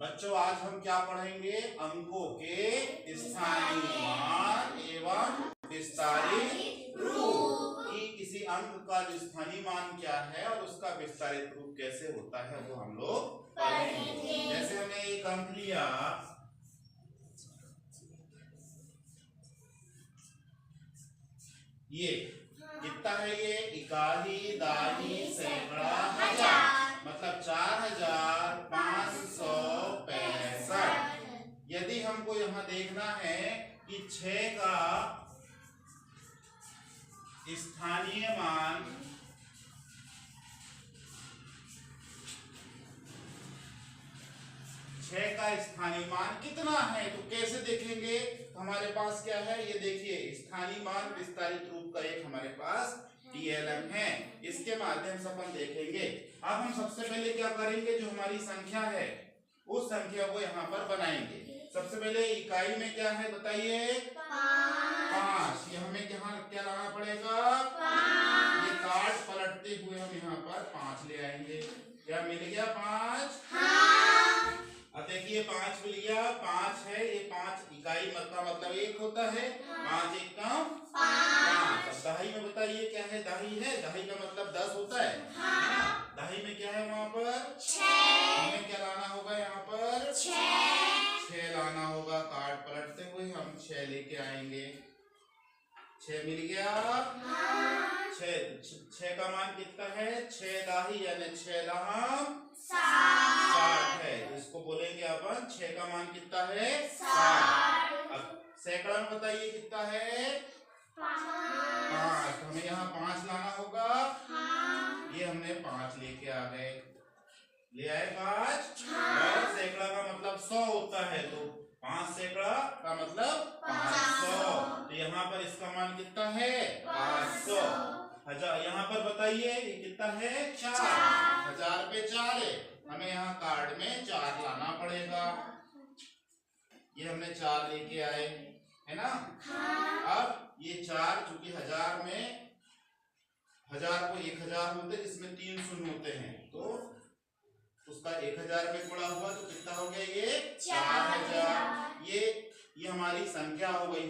बच्चों आज हम क्या पढ़ेंगे? अंकों के स्थानीय मान एवं विस्तारित रूप कि किसी अंक का जो स्थानीय मान क्या है और उसका विस्तारित रूप कैसे होता है वो हम लोग पढ़ेंगे। जैसे हमने एक अंक लिया, ये कितना है? ये इकाई, दाही, सैकड़ा, हजार, मतलब 4565। यदि हमको यहाँ देखना है कि 6 का स्थानीय मान, स्थानीय मान कितना है तो कैसे देखेंगे? हमारे पास क्या है? ये देखिए स्थानीय मान विस्तारित रूप का एक हमारे पास TLM है, इसके माध्यम से अपन देखेंगे। अब हम सबसे पहले क्या करेंगे? जो हमारी संख्या है उस संख्या को यहाँ पर बनाएंगे। सबसे पहले इकाई में क्या है बताइए? 5। ये हमें क्या लाना पड़ेगा? ये कार्ड पलटते हुए हम यहाँ पर 5 ले आएंगे। क्या मिल गया? 5। अब देखिए 5 मिल गया, 5 है। ये 5 इकाई मतलब 1 होता है। 5 1 कम 5। अब दहाई में बताइए क्या है? दहाई है, दहाई का मतलब 10 होता है। दहाई में क्या है? वहाँ पर 6। हमें क्या लाना होगा? यहाँ पर 6 लाना होगा। कार्ड पलटते हुए हम 6 लेके आएंगे। 6 मिल गया। 6 का मान कितना है? 6 दाही यानी 6 दाहम 60 है। इसको बोलेंगे अपन 6 का मान कितना है? 60। अब सैकड़ा में बताइए कितना है? 5। हमें यहाँ 5 लाना होगा। ये हमने 5 लेके आ गए, ले आए 5। और सैकड़ा का मतलब 100 होता है, तो 5 सैकड़ा का मतलब 500। तो यहाँ पर इसका मान कितना है? 500। हजार यहाँ पर बताइए ये कितना है? 4। 1000 पे 4 है, हमें यहाँ कार्ड में 4 लाना पड़ेगा। ये हमने 4 लेके आए, है ना? अब ये 4 चूंकि 1000 में 1000 को 1000 होते, इसमें 3 शून्य होते हैं, तो उसका 1000 में गुणा हुआ तो कितना हो गया? ये 4000। ये हमारी संख्या हो गई।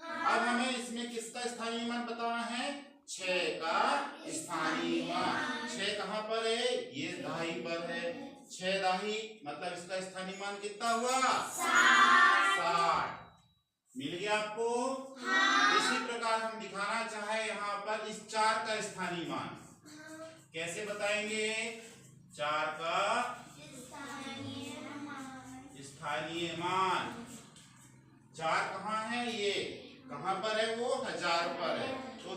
अब हमें इसमें किसका स्थानीय मान बताना है? 6 का स्थानीय मान। 6 कहाँ पर है? ये दाही पर है। 6 दाही मतलब इसका स्थानीय मान कितना हुआ? 60। मिल गया आपको? इसी प्रकार हम दिखाना चाहे यहाँ पर इस 4 का स्थानीय मान कैसे बताएंगे? 4 का स्थानीय मान 4 कहाँ है? ये कहाँ पर है? वो 1000 पर है। तो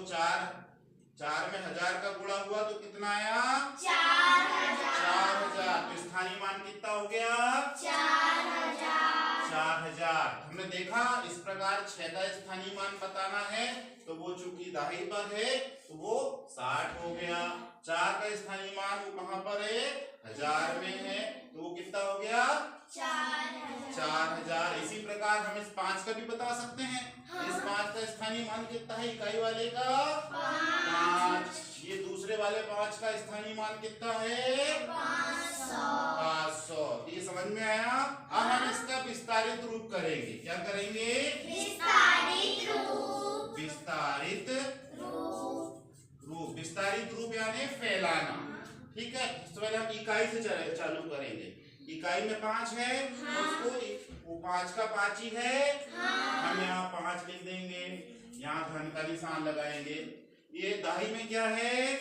4 में 1000 का गुणा हुआ तो कितना आया? 4000। तो स्थानीय मान कितना हो गया? 4000। हमने देखा इस प्रकार 6 का स्थानीय मान बताना है तो वो चूंकि दाही पर है तो वो 60 हो गया। 4 का स्थानीय मान वो कहाँ पर है? 1000 में है, तो वो कितना हो गया? 4000। इसी प्रकार हम इस 5 का भी बता सकते हैं। इस 5 का स्थानीय मान कितना है? इकाई वाले का 5। ये दूसरे वाले 5 का स्थानीय मान कितना है? 500। ये समझ में आया? अब हम इसका विस्तारित रूप करेंगे। क्या करेंगे? विस्तारित रूप यानी फैलाना। ठीक है, तो पहले हम इकाई से चालू करेंगे। इकाई में 5 है, उसको वो 5 का 5 ही है। हम यहाँ 5 लिख देंगे, यहाँ धन का निशान लगाएंगे। ये दाही में क्या है?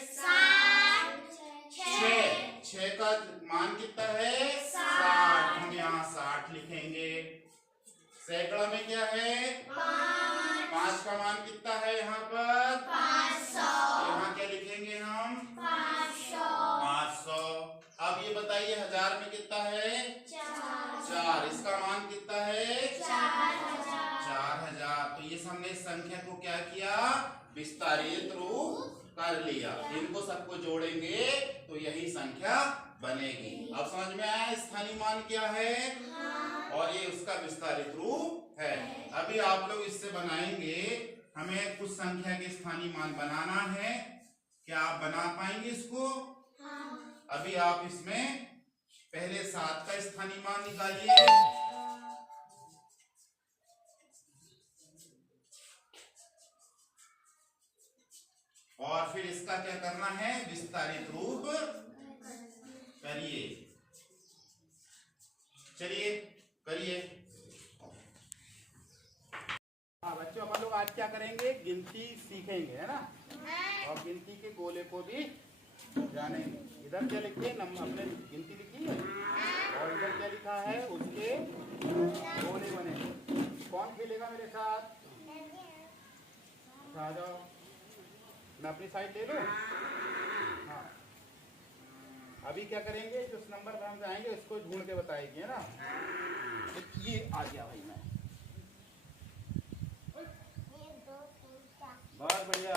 6 का मान कितना है? 60। हम यहाँ 60 लिखेंगे। सैकड़ा में क्या है? 5 का मान कितना है? यहाँ पर 500। यहाँ क्या लिखेंगे हम? 500। अब ये बताइए 1000 में कितना है? 4। इसका मान कितना है? 4000। तो ये हमने इस संख्या को क्या किया? विस्तारित रूप कर लिया। इनको सबको जोड़ेंगे तो यही संख्या बनेगी। अब समझ में आया स्थानीय मान क्या है? और ये उसका विस्तारित रूप है। अभी आप लोग इससे बनाएंगे, हमें कुछ संख्या के स्थानीय मान बनाना है। क्या आप बना पाएंगे इसको? अभी आप इसमें पहले 7 का स्थानीय मान निकालिए, और फिर इसका क्या करना है, विस्तारित रूप करिए। चलिए करिए। हाँ बच्चों, अपन लोग आज क्या करेंगे, गिनती सीखेंगे, है ना, और गिनती के गोले को भी जानेंगे। इधर क्या लिखिए, नंबर अपने गिनती लिखी है, और इधर क्या लिखा है, उसके गोले बने। कौन खेलेगा मेरे साथ, आ जाओ, मैं अपनी साइड ले लूं। हाँ, अभी क्या करेंगे, जिस नंबर पर हम जाएंगे उसको ढूंढ के बताएगी, है ना। ये आ गया भाई, मैं बहुत बढ़िया।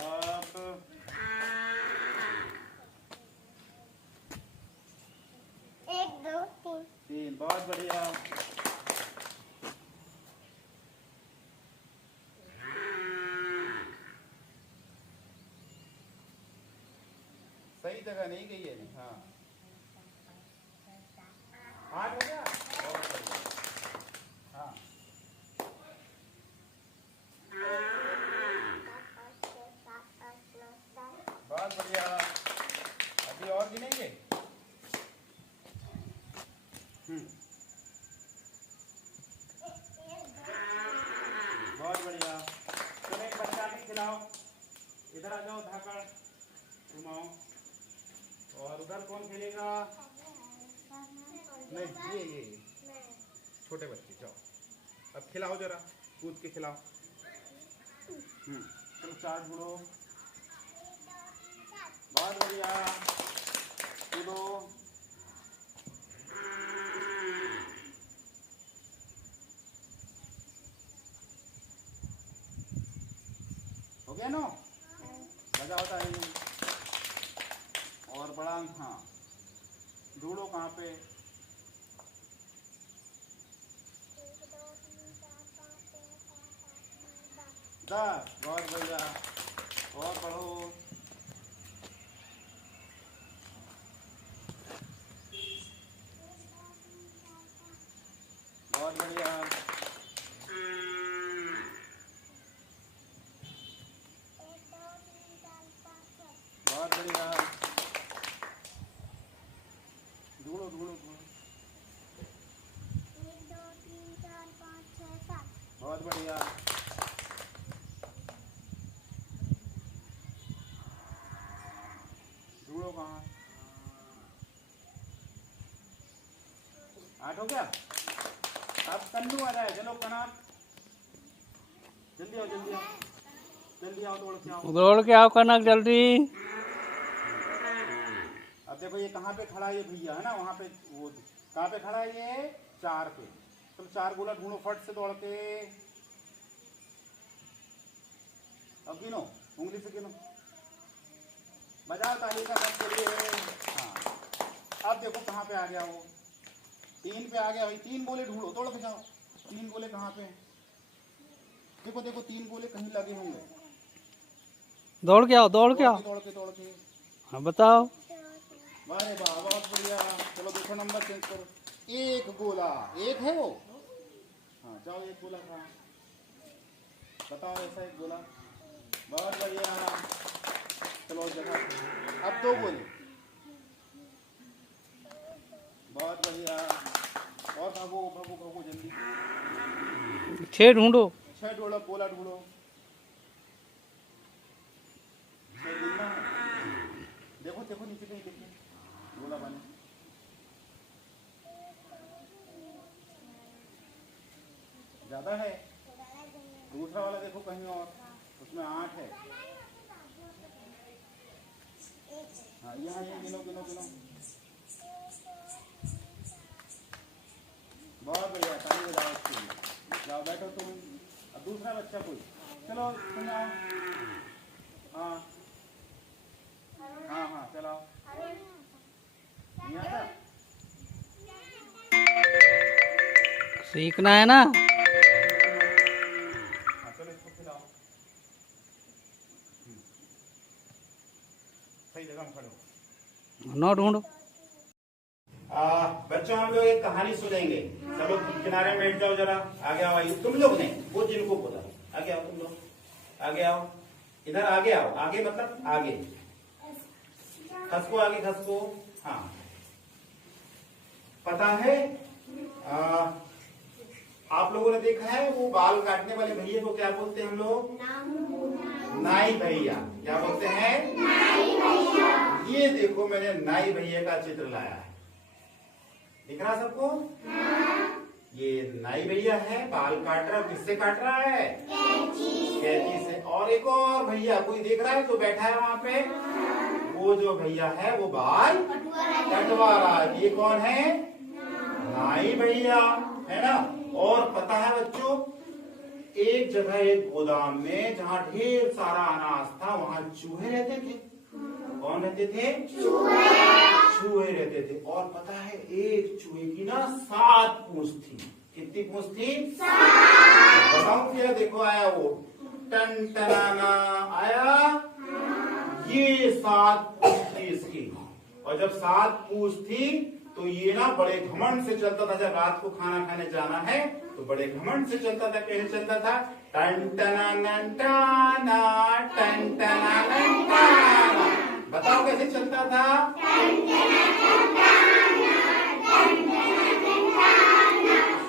अब 1 2 3 बहुत बढ़िया। सही जगह नहीं गई है। हाँ, 8 हो गया, बहुत बढ़िया। हाँ, 4 5 6 7 8 9 10 बहुत बढ़िया। अभी और गिनेंगे। बहुत बढ़िया। चलो एक बच्चा भी खिलाओ, इधर आ जाओ, धाकड़ घुमाओ। और उधर कौन खेलेगा, नहीं ये छोटे बच्चे, जाओ अब खिलाओ, जरा कूद के खिलाओ। चलो 4 ढूंढो, बहुत बढ़िया, कूदो। हो गया नो, बजाओ ताली। और बड़ा अंक, हाँ ढूंढो कहाँ पे, 10, बहुत बढ़िया। और पढ़ो, बहुत बढ़िया। बहुत बढ़िया, ढूंढो ढूंढो ढूंढो, 1 2 3 4 5 6 7 बहुत बढ़िया। ढूंढो कहाँ, 8 हो गया। अब कन्नू आ जाए, चलो कनाट, जल्दी आओ जल्दी आओ, जल्दी आओ, दौड़ के आओ, दौड़ के आओ कनक जल्दी। अब देखो ये कहाँ पे खड़ा है, ये भैया है ना, वहाँ पे वो कहाँ पे खड़ा है, ये 4 पे। तुम 4 गोला ढूंढो फट से दौड़ के। अब गिनो, उंगली से गिनो, बजाओ ताली का सब के लिए। हाँ, अब देखो कहाँ पे आ गया वो, 3 पे आ गया भाई। 3 गोले ढूंढो, दौड़ के जाओ। 3 गोले कहाँ पे हैं, देखो देखो 3 गोले कहीं लगे होंगे। दौड़ के आओ, दौड़ के आओ। दौड़ के हाँ बताओ। अरे वाह, बहुत बढ़िया। चलो देखो नंबर चेंज करो, 1 गोला, 1 है वो। हाँ जाओ, 1 गोला कहाँ, बताओ ऐसा 1 गोला, बहुत बढ़िया। चलो जगह, अब 2 गोले, बहुत बढ़िया। और भागो भागो भागो जल्दी, 6 ढूंढो। 6 ढूंढो, गोला ढूंढो, 6 ढूंढना है। देखो देखो नीचे कहीं देखिए, गोला बने, ज्यादा है। दूसरा वाला देखो कहीं और, उसमें 8 है। हाँ यहाँ ये गिनो गिनो गिनो, बहुत बढ़िया, ताली बजाओ उसके लिए। जाओ बैठो तुम, अब दूसरा बच्चा कोई, चलो तुम आओ। हाँ हाँ हाँ चलाओ, नहीं आता, सीखना है ना। हाँ चलो इसको खिलाओ। सही जगह में खड़े हो, 9 ढूंढो। बच्चों हम लोग एक कहानी सुनेंगे। सब लोग किनारे में बैठ जाओ जरा, आगे आओ। आइए तुम लोग नहीं, वो जिनको पता, आगे आओ तुम लोग, आगे आओ, इधर आगे आओ। आगे मतलब आगे, खसको आगे, खसको। हाँ, पता है आप लोगों ने देखा है वो बाल काटने वाले भैया को क्या बोलते हैं हम लोग? नाई भैया। क्या बोलते हैं? नाई भैया। ये देखो मैंने नाई भैया का चित्र लाया है, दिख रहा सबको? ये नाई भैया है, बाल काट रहा है। किससे काट रहा है? कैंची से। और एक और भैया कोई देख रहा है जो बैठा है वहां पे? वो जो भैया है वो बाल कटवा रहा है। ये कौन है? नाई भैया, है ना? और पता है बच्चों, एक जगह एक गोदाम में जहाँ ढेर सारा अनाज था वहाँ चूहे रहते थे। कौन रहते थे? चूहे रहते थे। और पता है एक चूहे की ना 7 पूंछ थी। कितनी पूंछ थी? 7। बताऊं क्या? देखो आया वो, टन टनाना आया। ये 7 पूंछ थी इसकी। और जब 7 पूंछ थी तो ये ना बड़े घमंड से चलता था। जब रात को खाना खाने जाना है तो बड़े घमंड से चलता था। कैसे चलता था? टन टनाना टाना, टन टनाना टाना। बताओ कैसे चलता था?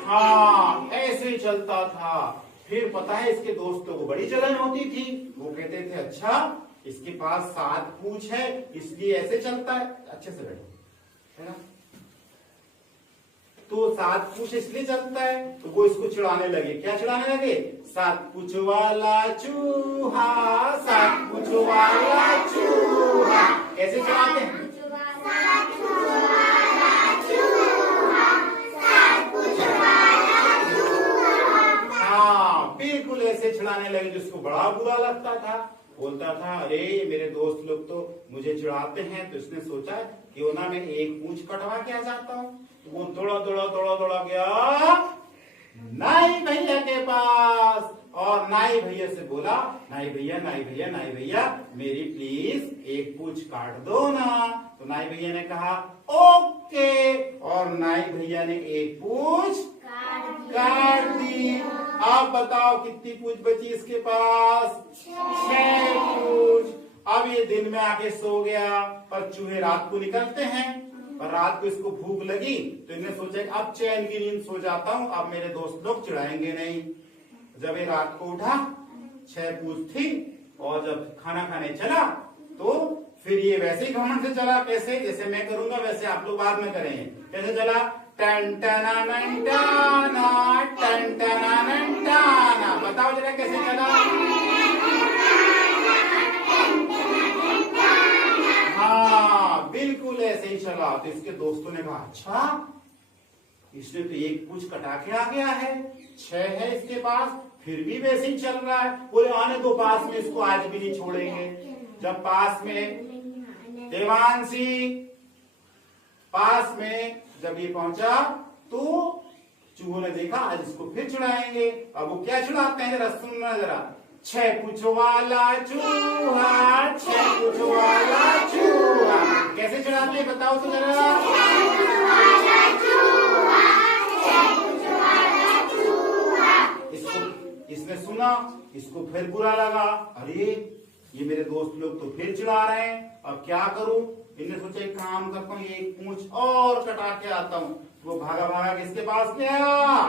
हाँ, ऐसे ही चलता था। फिर पता है इसके दोस्तों को बड़ी जलन होती थी। वो कहते थे अच्छा इसके पास 7 पूंछ है इसलिए ऐसे चलता है। अच्छे से बैठो, है ना? तो 7 पूंछ इसलिए चलता है तो वो इसको चिढ़ाने लगे। क्या चिढ़ाने लगे? 7 पूंछ वाला चूहा, 7 पूंछ वाला चूहा। कैसे चिढ़ाते हैं? हाँ, बिल्कुल ऐसे चिढ़ाने लगे जिसको बड़ा बुरा लगता था। बोलता था अरे मेरे दोस्त लोग तो मुझे चिढ़ाते हैं, तो इसने सोचा क्यों ना मैं एक पूंछ कटवा के आ जाता हूँ। तो वो दौड़ा गया नाई भैया के पास और नाई भैया से बोला नाई भैया मेरी प्लीज एक पूंछ काट दो ना। तो नाई भैया ने कहा ओके, और नाई भैया ने एक पूंछ काट दी। आप बताओ कितनी पूंछ बची इसके पास? 6 पूंछ। अब ये दिन में आके सो गया, पर चूहे रात को निकलते हैं। और रात को इसको भूख लगी तो इन्हें सोचा अब चैन की नींद सो जाता हूँ, अब मेरे दोस्त लोग चिढ़ाएंगे नहीं। जब ये रात को उठा 6 पूंछ थी, और जब खाना खाने चला तो फिर ये वैसे ही घमंड से चला। कैसे? जैसे मैं करूंगा वैसे आप लोग बाद में करेंगे। कैसे चला? टन टनाना टाना, टन टनाना टाना। बताओ जरा कैसे चला? हाँ, बिल्कुल ऐसे ही चला। तो इसके दोस्तों ने कहा अच्छा इसने तो एक पूंछ कटा के आ गया है, 6 है इसके पास, फिर भी वैसे ही चल रहा है। बोले आने दो पास में, इसको आज भी नहीं छोड़ेंगे। जब पास में देवांशी पास में जब ये पहुंचा तो चूहों ने देखा आज इसको फिर चिढ़ाएंगे। अब वो क्या चिढ़ाते हैं जरा सुनना जरा। 6 पूंछ वाला चूहा, 6 पूंछ वाला चूहा। कैसे चिढ़ाते हैं बताओ तो जरा। इसने सुना, इसको फिर बुरा लगा, अरे ये मेरे दोस्त लोग तो फिर चिढ़ा रहे हैं, अब क्या करूं। इन्हें सोचा एक काम करता हूँ, एक पूंछ और कटा के आता हूँ। वो भागा किसके पास गया?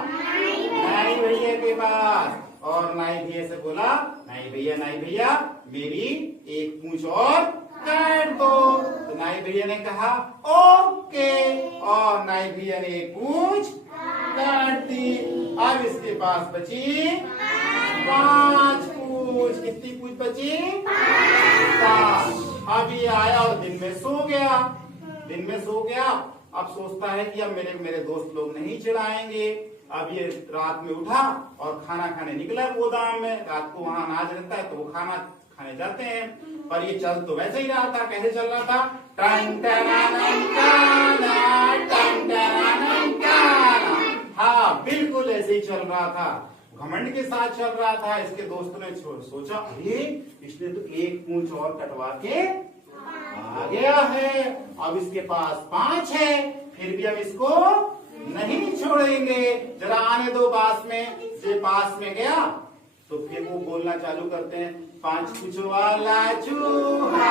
नाई भैया के पास। और नाई भैया से बोला नाई भैया मेरी एक पूंछ और काट दो। तो नाई भैया ने कहा ओके, और नाई भैया ने एक पूंछ काट दी। अब इसके पास बची 5 पूंछ। कितनी पूंछ बची? 5। अब ये आया और दिन में सो गया। अब सोचता है कि अब मेरे दोस्त लोग नहीं चिढ़ाएंगे। अब ये रात में उठा और खाना खाने निकला गोदाम में। रात को वहां अनाज रहता है तो वो खाना खाने जाते हैं, पर ये चल तो वैसे ही रहा था। कैसे चल रहा था? टन टनाना टाना, टन टनाना टाना। हाँ, बिल्कुल ऐसे ही चल रहा था, घमंड के साथ चल रहा था। इसके दोस्तों ने सोचा अरे इसने तो एक पूंछ और कटवा के आ गया है, अब इसके पास 5 है, फिर भी हम इसको नहीं छोड़ेंगे। जरा आने दो पास में। ये पास में गया तो फिर वो बोलना चालू करते हैं, 5 पूंछ वाला चूहा,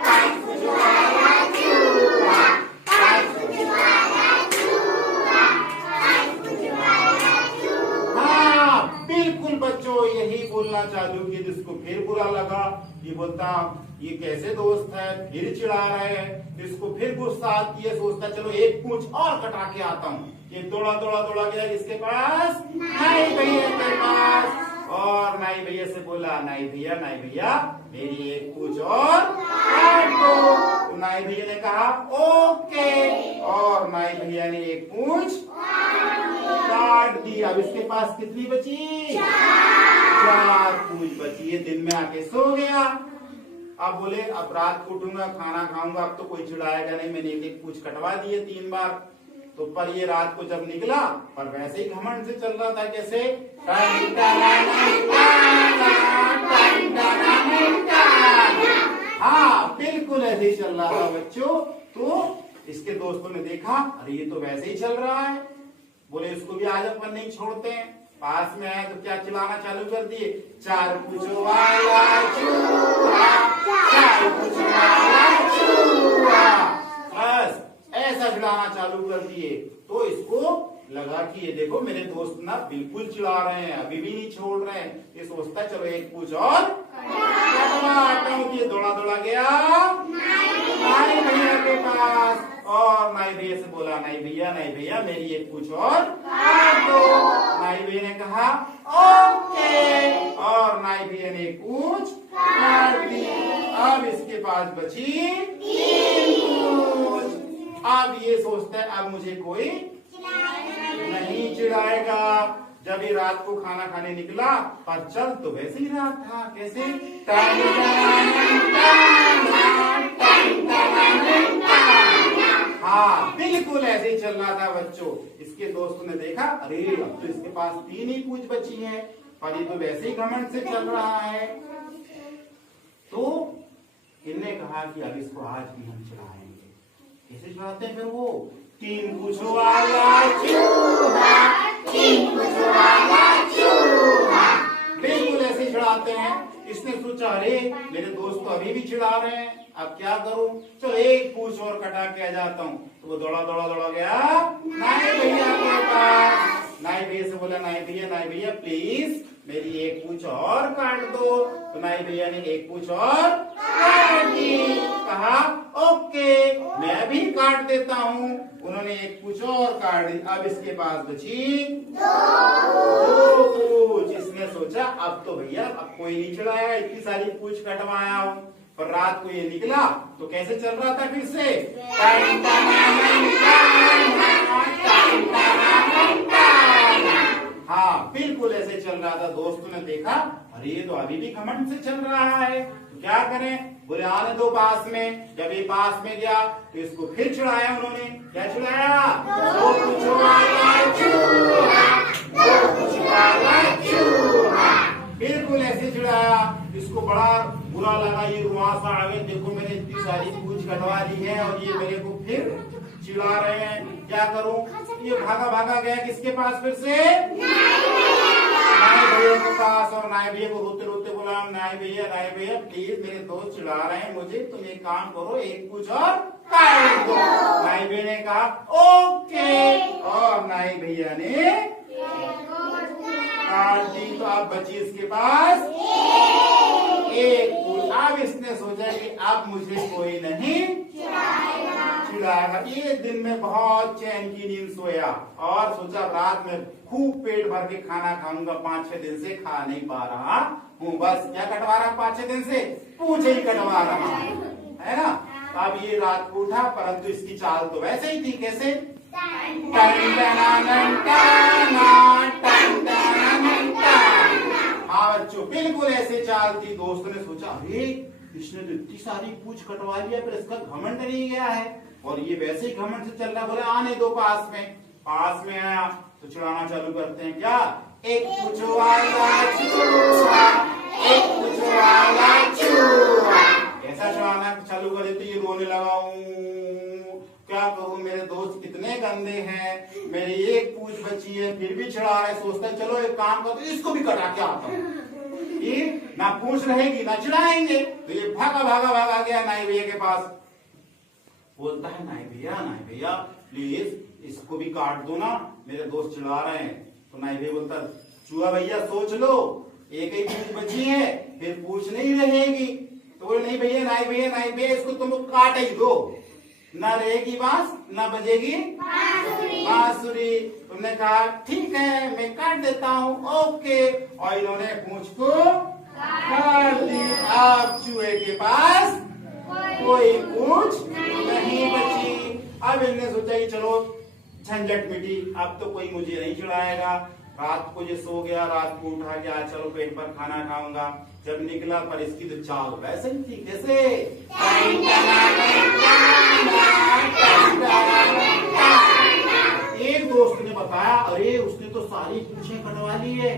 5 पूंछ वाला चूहा, 5 पूंछ वाला चूहा, 5 पूंछ वाला चूहा। हाँ बिल्कुल बच्चों यही बोलना चालू किया, जिसको फिर बुरा लगा। ये बोलता ये कैसे दोस्त है, फिर चिढ़ा रहे हैं। इसको फिर गुस्सा आती है, सोचता चलो एक पूंछ और कटा के आता हूँ। ये दौड़ा दौड़ा दौड़ा गया किसके पास, नाई भैया के पास, और नाई भैया से बोला, नाई भैया मेरी एक पूंछ और काट दो। तो नाई भैया ने कहा ओके, और नाई भैया ने एक पूंछ काट दी। अब इसके पास कितनी बची, 4 पूंछ बची। ये दिन में आके सो गया। अब बोले अब रात को उठूंगा, खाना खाऊंगा, अब तो कोई चिढ़ाएगा नहीं, मैंने एक एक पूंछ कटवा दिए 3 बार। तो पर ये रात को जब निकला, पर वैसे ही घमंड से चल रहा था, कैसे हाँ बिल्कुल ऐसे ही चल रहा था बच्चों। तो इसके दोस्तों ने देखा, अरे ये तो वैसे ही चल रहा है। बोले इसको भी आज अपन नहीं छोड़ते हैं। पास में आए तो क्या चिल्लाना चालू कर दिए, 4 पूंछ वाला चूहा, 4 पूंछ वाला चूहा। बस ऐसा चिल्लाना चालू कर दिए। तो इसको लगा कि ये देखो मेरे दोस्त ना बिल्कुल चिढ़ा रहे हैं, अभी भी नहीं छोड़ रहे हैं। ये सोचता चलो एक पूंछ और कटवाता हूं। ये दौड़ा दौड़ा गया नाई भैया के पास, और नाई भैया से बोला, नाई भैया मेरी एक पूंछ और काट दो। नाई भैया ने कहा ओके, और नाई भैया ने एक पूंछ काट दी। अब इसके पास बची 3 पूंछ। अब ये सोचता है अब मुझे कोई नहीं चिढ़ाएगा। जब ये रात को खाना खाने निकला, पर चल तो वैसे ही रहा था, कैसे हाँ बिल्कुल ऐसे ही चल रहा था बच्चों। इसके दोस्तों ने देखा, अरे अब तो इसके पास 3 ही पूंछ बची है, पर ये तो वैसे ही घमंड से चल रहा है। तो इनने कहा कि अब इसको आज भी हम चिढ़ाएंगे। कैसे चिढ़ाते हैं फिर वो, 3 पूंछ वाला चूहा, 3 पूंछ वाला चूहा, बिल्कुल ऐसे चिढ़ाते हैं। इसने सोचा अरे मेरे दोस्त तो अभी भी चिढ़ा रहे हैं, अब क्या करूं, चलो एक पूंछ और कटा के आ जाता हूँ। तो वो दौड़ा दौड़ा दौड़ा गया नाई भैया के पास। नाई भैया से बोला, नाई भैया प्लीज मेरी एक पूंछ और काट दो। तो नाई भैया ने एक पूंछ और काट दी। कहा ओके मैं भी काट देता हूँ। उन्होंने एक पूंछ और काट दी। अब इसके पास बची 2 पूंछ। इसने सोचा अब तो भैया अब कोई नहीं चिढ़ाएगा, इतनी सारी पूंछ कटवाया हूँ। पर रात को ये निकला तो कैसे चल रहा था फिर से, हाँ बिल्कुल ऐसे चल रहा था। दोस्तों ने देखा अरे ये तो अभी भी घमंड से चल रहा है, तो क्या करें। बोले आने दो पास में। जब ये पास में गया तो इसको फिर चिढ़ाया उन्होंने। क्या चिढ़ाया, 2 पूंछ वाला चूहा, 2 पूंछ वाला चूहा, बिल्कुल ऐसे चिढ़ाया। इसको बड़ा बुरा लगा, ये रुआसा आ गए, देखो मैंने इतनी सारी पूंछ कटवा दी है और ये मेरे को फिर चिढ़ा रहे हैं, क्या करूं। ये भागा भागा गया किसके पास फिर से, नाई भैया के पास। और नाई भैया को रोते रोते बोला, नाई भैया प्लीज मेरे दोस्त चिढ़ा रहे हैं मुझे, तुम एक काम करो एक पूंछ और काट दो। नाई भैया ने कहा ओके, और नाई भैया ने काट दी। तो अब बची इसके पास 1 पूंछ। अब इसने सोचा कि अब मुझे कोई नहीं चिढ़ाएगा। ये दिन में बहुत चैन की नींद सोया और सोचा रात में खूब पेट भर के खाना खाऊंगा। 5-6 दिन से खा नहीं पा रहा हूँ, बस क्या कटवा रहा 5-6 दिन से, पूंछ ही कटवा रहा है ना। अब ये रात को उठा, परंतु इसकी चाल तो वैसे ही थी, कैसे, हाँ बच्चों बिल्कुल ऐसे चाल थी। दोस्तों ने सोचा अरे इसने तो इतनी सारी पूंछ कटवा लिया, पर इसका घमंड नहीं गया है और ये वैसे ही घमंड से चल रहा। बोले आने दो पास में। पास में आया तो चिढ़ाना चालू करते हैं, क्या, 1 पूंछ वाला चूहा, 1 पूंछ वाला चूहा, ऐसा चिढ़ाना चालू कर देते। ये रोने लगा, क्या करूं मेरे दोस्त दोस्त इतने गंदे हैं, मेरी एक पूछ बची है फिर भी चिढ़ा रहे, सोचते हैं चलो एक काम करते इसको भी कटा के आता हूँ, ये ना पूछ रहेगी ना चिढ़ाएंगे। तो ये भागा भागा भागा गया नाई भैया के पास, बोलता है नाई भैया प्लीज इसको भी काट दो ना, मेरे दोस्त चिढ़ा रहे हैं। तो नाई भैया बोलता चूहा भैया सोच लो, एक ही पूछ बची है फिर पूछ नहीं रहेगी। तो बोले नहीं भैया नाई भैया इसको तुम काट ही दो, ना रहेगी बांस ना बजेगी बांसुरी। तुमने कहा ठीक है मैं काट देता हूँ, ओके। और इन्होंने पूंछ को काट दी। अब चूहे के पास कोई पूंछ नहीं बची। अब इनने सोचा कि चलो झंझट मिटी, अब तो कोई मुझे नहीं चिढ़ाएगा। रात को ये सो गया, रात को उठा गया, चलो पेट पर खाना खाऊंगा। जब निकला पर इसकी तो चाल वैसे ही थी जैसे एक दोस्त ने बताया अरे उसने तो सारी पूंछें कटवा ली है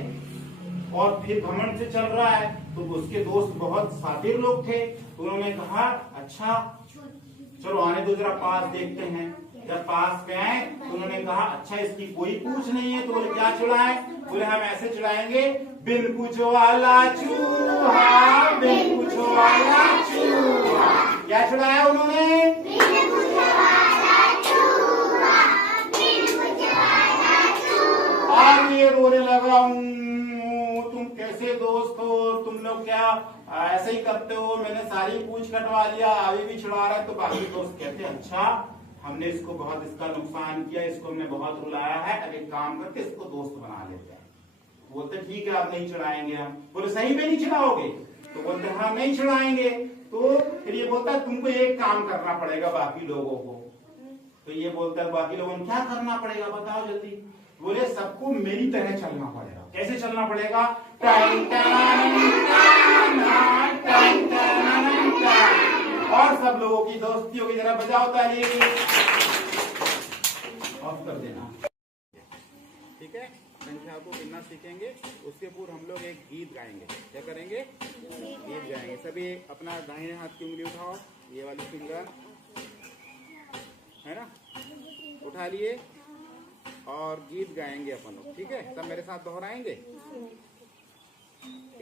और फिर घमंड से चल रहा है। तो उसके दोस्त बहुत शातिर लोग थे, तो उन्होंने कहा अच्छा चलो आने दो जरा पास देखते हैं। जब पास गए तो उन्होंने कहा अच्छा इसकी कोई पूछ नहीं है। तो बोले क्या चिढ़ाए? बोले हम ऐसे चिढ़ाएंगे बिन पूछो वाला चूहा, बिन पूछो वाला चूहा। क्या चिढ़ाया उन्होंने? और ये रोने लगा तुम कैसे दोस्त हो, तुम लोग क्या ऐसे ही करते हो, मैंने सारी पूछ कटवा लिया अभी भी चिढ़ा रहा है। तो बाकी दोस्त कहते अच्छा हमने इसको बहुत इसका नुकसान किया, इसको हमने बहुत रुलाया है, अब एक काम करके इसको दोस्त बना लेते हैं। बोलते ठीक है आप नहीं चिढ़ाएंगे हम। बोले सही में नहीं चिढ़ाओगे? तो बोलते हाँ नहीं चिढ़ाएंगे। तो फिर ये बोलता है तुमको एक काम करना पड़ेगा बाकी लोगों को। तो ये बोलता है बाकी लोगों को क्या करना पड़ेगा बताओ जल्दी। बोले सबको मेरी तरह चलना पड़ेगा। कैसे चलना पड़ेगा? और सब लोगों की दोस्ती होगी, जरा बजाओ ताली, ऑफ कर देना। ठीक है, संख्या को गिनना सीखेंगे, उसके पूर्व हम लोग एक गीत गाएंगे। क्या करेंगे? गीत गाएंगे। सभी अपना दाहिने हाथ की उंगली उठाओ, ये वाली फिंगर है ना, उठा लिए और गीत गाएंगे अपन लोग। ठीक है, सब मेरे साथ दोहराएंगे।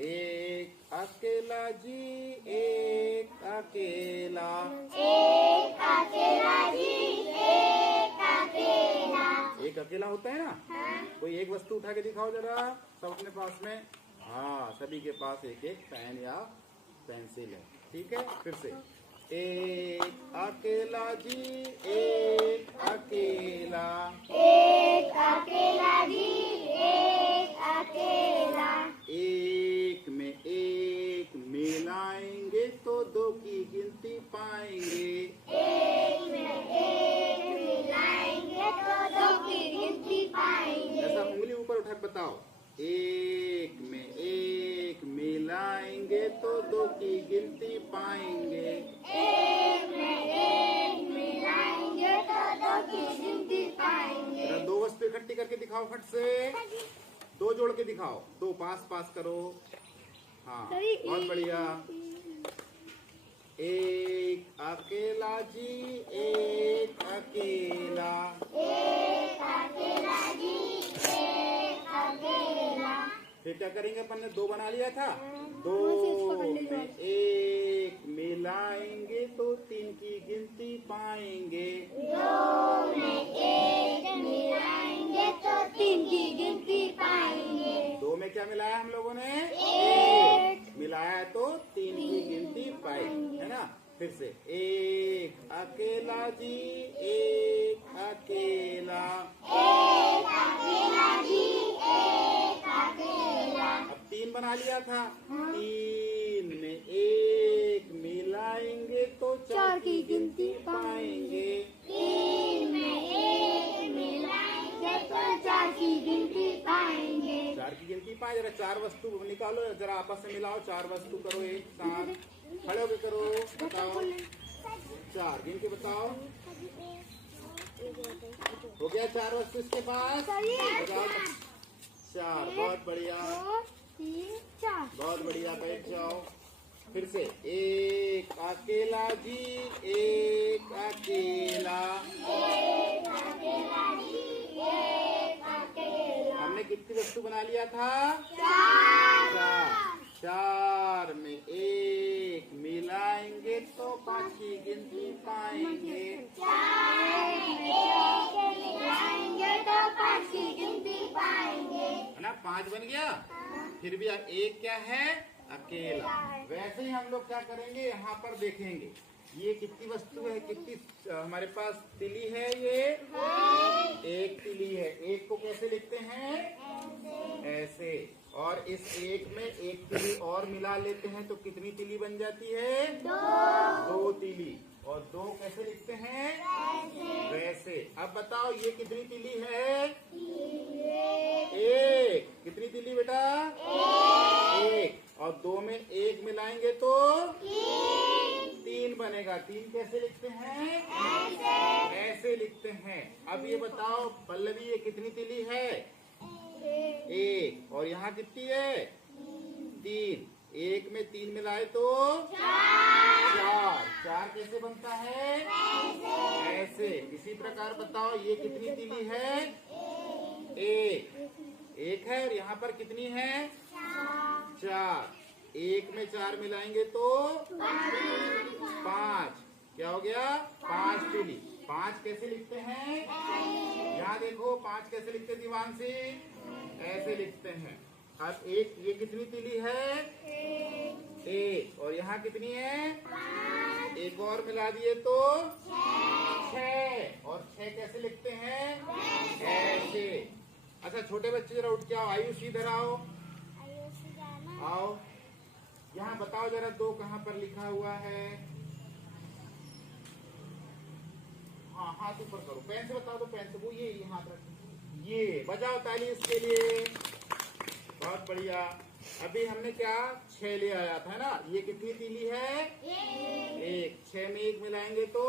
एक अकेला जी एक अकेला, एक अकेला जी एक अकेला। एक अकेला होता है ना। कोई एक वस्तु उठा के दिखाओ जरा सब अपने पास में। हाँ सभी के पास एक एक पेन या पेंसिल है। ठीक है, फिर से एक अकेला जी एक अकेला, एक अकेला जी एक अकेला। एक में एक मिलाएंगे तो दो की गिनती पाएंगे। एक में एक मिलाएंगे तो दो की गिनती पाएंगे। ऐसा उंगली ऊपर उठा के बताओ। एक में एक मिलाएंगे तो दो की गिनती पाएंगे। एक में एक मिलाएंगे तो दो की गिनती पाएंगे। जरा दो वस्तु इकट्ठी करके दिखाओ फट से, दो जोड़ के दिखाओ, दो पास पास करो। हाँ बहुत बढ़िया। एक अकेला जी एक अकेला, एक अकेला जी एक अकेला। फिर क्या करेंगे अपन ने दो बना लिया था, दो में एक मिलाएंगे तो तीन की गिनती पाएंगे। दो में एक मिलाएंगे तो तीन की गिनती पाएंगे। दो में क्या मिलाया हम लोगों ने? एक मिलाया तो तीन की गिनती पाई, है ना। फिर से एक अकेला जी एक अकेला, एक अकेला जी एक अकेला। अब तीन बना लिया था, तीन में एक मिलाएंगे तो चार की गिनती पाएंगे। तीन में एक मिलाएंगे तो चार की गिनती पाएंगे। चार की गिनती पाए। जरा चार वस्तु निकालो, जरा आपस में मिलाओ, चार वस्तु करो एक साथ, खड़े होके करो, बताओ चार गिन के बताओ। हो गया चार वस्तु इसके पास, बताओ चार। बहुत बढ़िया, दो तीन चार। बहुत बढ़िया, बैठ जाओ। फिर से, एक अकेला जी, एक अकेला। हमने कितनी वस्तु बना लिया था? चार। चार में एक मिलाएंगे तो 5 की गिनती पाएंगे। है ना, 5 बन गया। फिर भी एक क्या है? अकेला। वैसे ही हम लोग क्या करेंगे, यहाँ पर देखेंगे ये कितनी वस्तु है, कितनी हमारे पास तिली है। ये एक तिली है। एक को कैसे लिखते हैं? ऐसे। और इस एक में एक तिली और मिला लेते हैं तो कितनी तिली बन जाती है? 2 तिली। और 2 कैसे लिखते हैं? वैसे। अब बताओ ये कितनी तिली है? एक। कितनी तिली बेटा? एक। और 2 में एक मिलाएंगे तो 3 बनेगा। 3 कैसे लिखते हैं? ऐसे लिखते हैं। अब ये बताओ पल्लवी, ये कितनी तिली है? एक। और यहाँ कितनी है? 3। एक में 3 मिलाए तो 4। 4 कैसे बनता है? ऐसे। इसी प्रकार बताओ ये कितनी तिली है? एक है। और यहाँ पर कितनी है? 4। एक में 4 मिलाएंगे तो 5। क्या हो गया? 5 तिली। 5 कैसे लिखते हैं? यहाँ देखो 5 कैसे लिखते दीवांशी? ऐसे लिखते हैं। अब एक, ये कितनी तिली है? एक। और यहाँ कितनी है? एक और मिला दिए तो 6। और 6 कैसे लिखते हैं? ऐसे। अच्छा छोटे बच्चे जरा उठ के आओ। आयुष इधर आओ। आओ। यहाँ बताओ जरा 2 कहाँ पर लिखा हुआ है? हाँ, हाथ ऊपर करो। पेन से बताओ तो, पेन से। वो ये हाथ रखो। ये बजाओ ताली इसके लिए। बहुत बढ़िया। अभी हमने क्या 6 ले आया था ना? ये कितनी तिली है? एक। 6 में 1 मिलाएंगे तो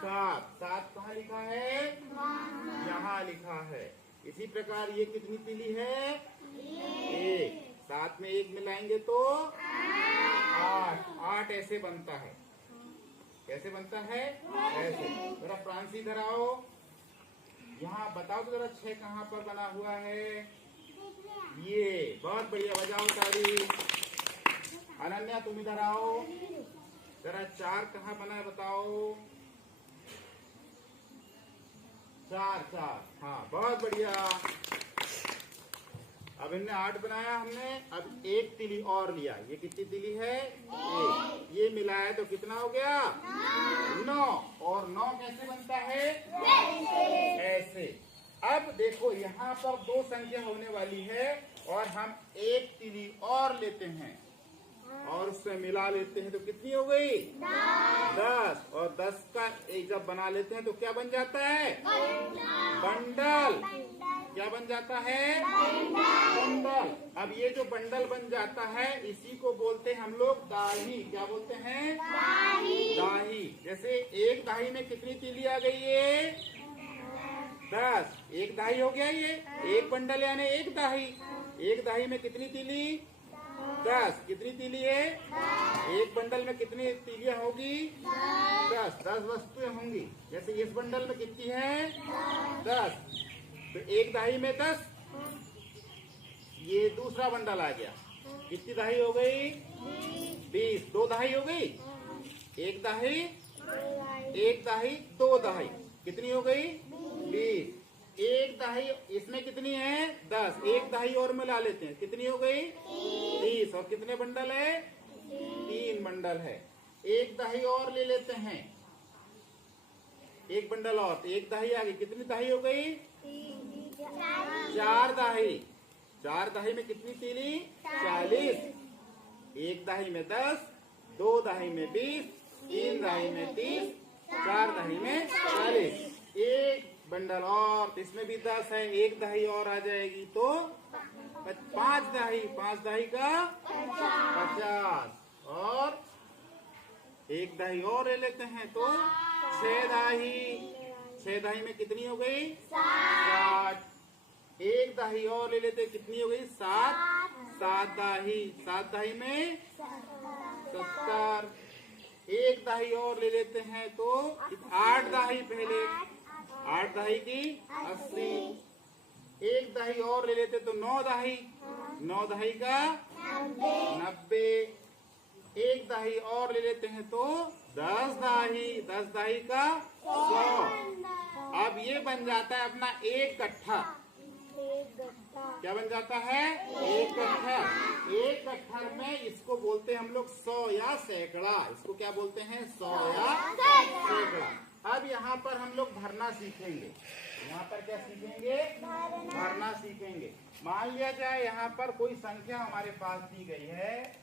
7। 7 कहाँ लिखा है? यहाँ लिखा है। इसी प्रकार ये कितनी तिली है? एक। 7 में 1 मिलाएंगे तो 8। 8 ऐसे बनता है। कैसे बनता है? ऐसे। जरा प्रांसी इधर आओ। यहाँ बताओ तो जरा 6 कहाँ पर बना हुआ है? ये। बहुत बढ़िया, बजाओ ताली। अनन्या तुम इधर आओ। जरा 4 कहाँ बना है बताओ? 4। हाँ, बहुत बढ़िया। अब हमने 8 बनाया हमने। अब 1 तिली और लिया। ये कितनी तिली है? 1। ये मिलाया तो कितना हो गया? 9। और 9 कैसे बनता है? ऐसे। अब देखो यहाँ पर 2 संख्या होने वाली है और हम 1 तिली और लेते हैं और उससे मिला लेते हैं तो कितनी हो गई? 10। और 10 का एक जब बना लेते हैं तो क्या बन जाता है? बंडल। क्या बन जाता है? बंडल। अब ये जो बंडल बन जाता है इसी को बोलते हैं हम लोग दाही। क्या बोलते हैं? दाही। जैसे 1 दाही में कितनी तिली आ गई है? 10। 1 दाही हो गया ये। 1 बंडल यानी 1 दाही। 1 दाही में कितनी तिली? 10। कितनी तिली है? 1 बंडल में कितनी तिलियां होगी? 10। 10 वस्तुएं होंगी। जैसे इस बंडल में कितनी है? 10। तो 1 दाही में 10। ये दूसरा बंडल आ गया। कितनी दाही हो गई? 20। 2 दाही हो गई। 1 दाही, 1 दाही, 2 दाही। कितनी हो गई? 20। 1 दाही इसमें कितनी है? 10। 1 दाही और मिला लेते हैं। कितनी हो गई? 30। और कितने बंडल है? 3 बंडल है। 1 दाही और ले लेते हैं। 1 बंडल और। तो 1 दाही आ गई। कितनी दाही हो गई? 4 दाही। 4 दाही में कितनी तिली? 40। 1 दाही में 10, 2 दाही में 20, 3 दाही में 30, 4 दाही में 40। 1 बंडल और, इसमें भी 10 है। 1 दाही और आ जाएगी तो 5 दाही। 5 दाही का 50। और 1 दाही और ले लेते हैं तो 6 दाही। 6 दाही में कितनी हो गई? 60। 1 दाही और ले लेते हैं। कितनी हो गई? 7। 7 दाही। 7 दाही में 70। एक दाही और ले लेते हैं तो 8 दाही पहले, 8 दाही की 80। एक दाही और ले लेते तो 9 दाही, 9 दाही का 90। एक दाही और ले लेते हैं तो 10 दाही, 10 दाही का 100। अब ये बन जाता है अपना एक कट्ठा। क्या बन जाता है? एक कट्ठर। एक कट्ठर में इसको बोलते हैं हम लोग 100 या सैकड़ा। इसको क्या बोलते हैं? 100 या सैकड़ा। अब यहाँ पर हम लोग भरना सीखेंगे। यहाँ पर क्या सीखेंगे? भरना सीखेंगे। मान लिया जाए यहाँ पर कोई संख्या हमारे पास दी गई है,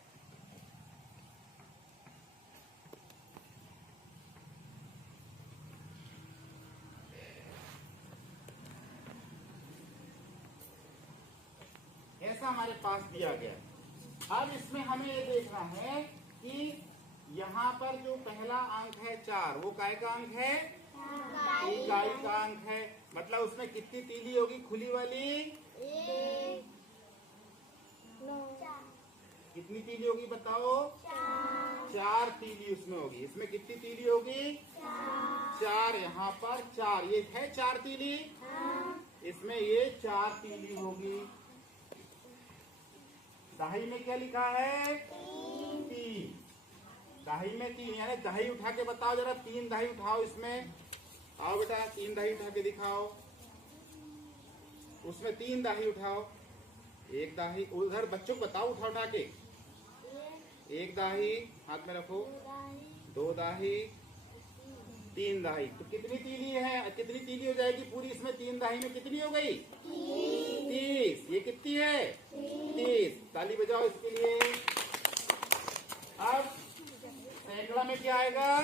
ऐसा हमारे पास दिया गया। अब इसमें हमें ये देखना है कि यहाँ पर जो पहला अंक है 4, वो काय का अंक है? इकाई का अंक है। मतलब उसमें कितनी तीली होगी? खुली वाली कितनी तीली होगी बताओ? 4 तीली उसमें होगी। इसमें कितनी तीली होगी? 4। यहाँ पर 4, ये है 4 तीली, इसमें ये 4 तीली होगी। दाही में क्या लिखा है? 3। दाही में 3, यानी दाही उठा के बताओ जरा। 3 दाही उठाओ इसमें। आओ बेटा 3 दाही उठा के दिखाओ। उसमें 3 दाही उठाओ। एक दाही उधर बच्चों को बताओ, उठा के। एक दाही हाथ में रखो, 2 दाही, 3 दाही। तो कितनी तीली है? कितनी तीली हो जाएगी पूरी इसमें? 3 दाही में कितनी हो गई? 30। ये कितनी है? 30। ताली बजाओ इसके लिए। अब सैकड़ा में क्या आएगा?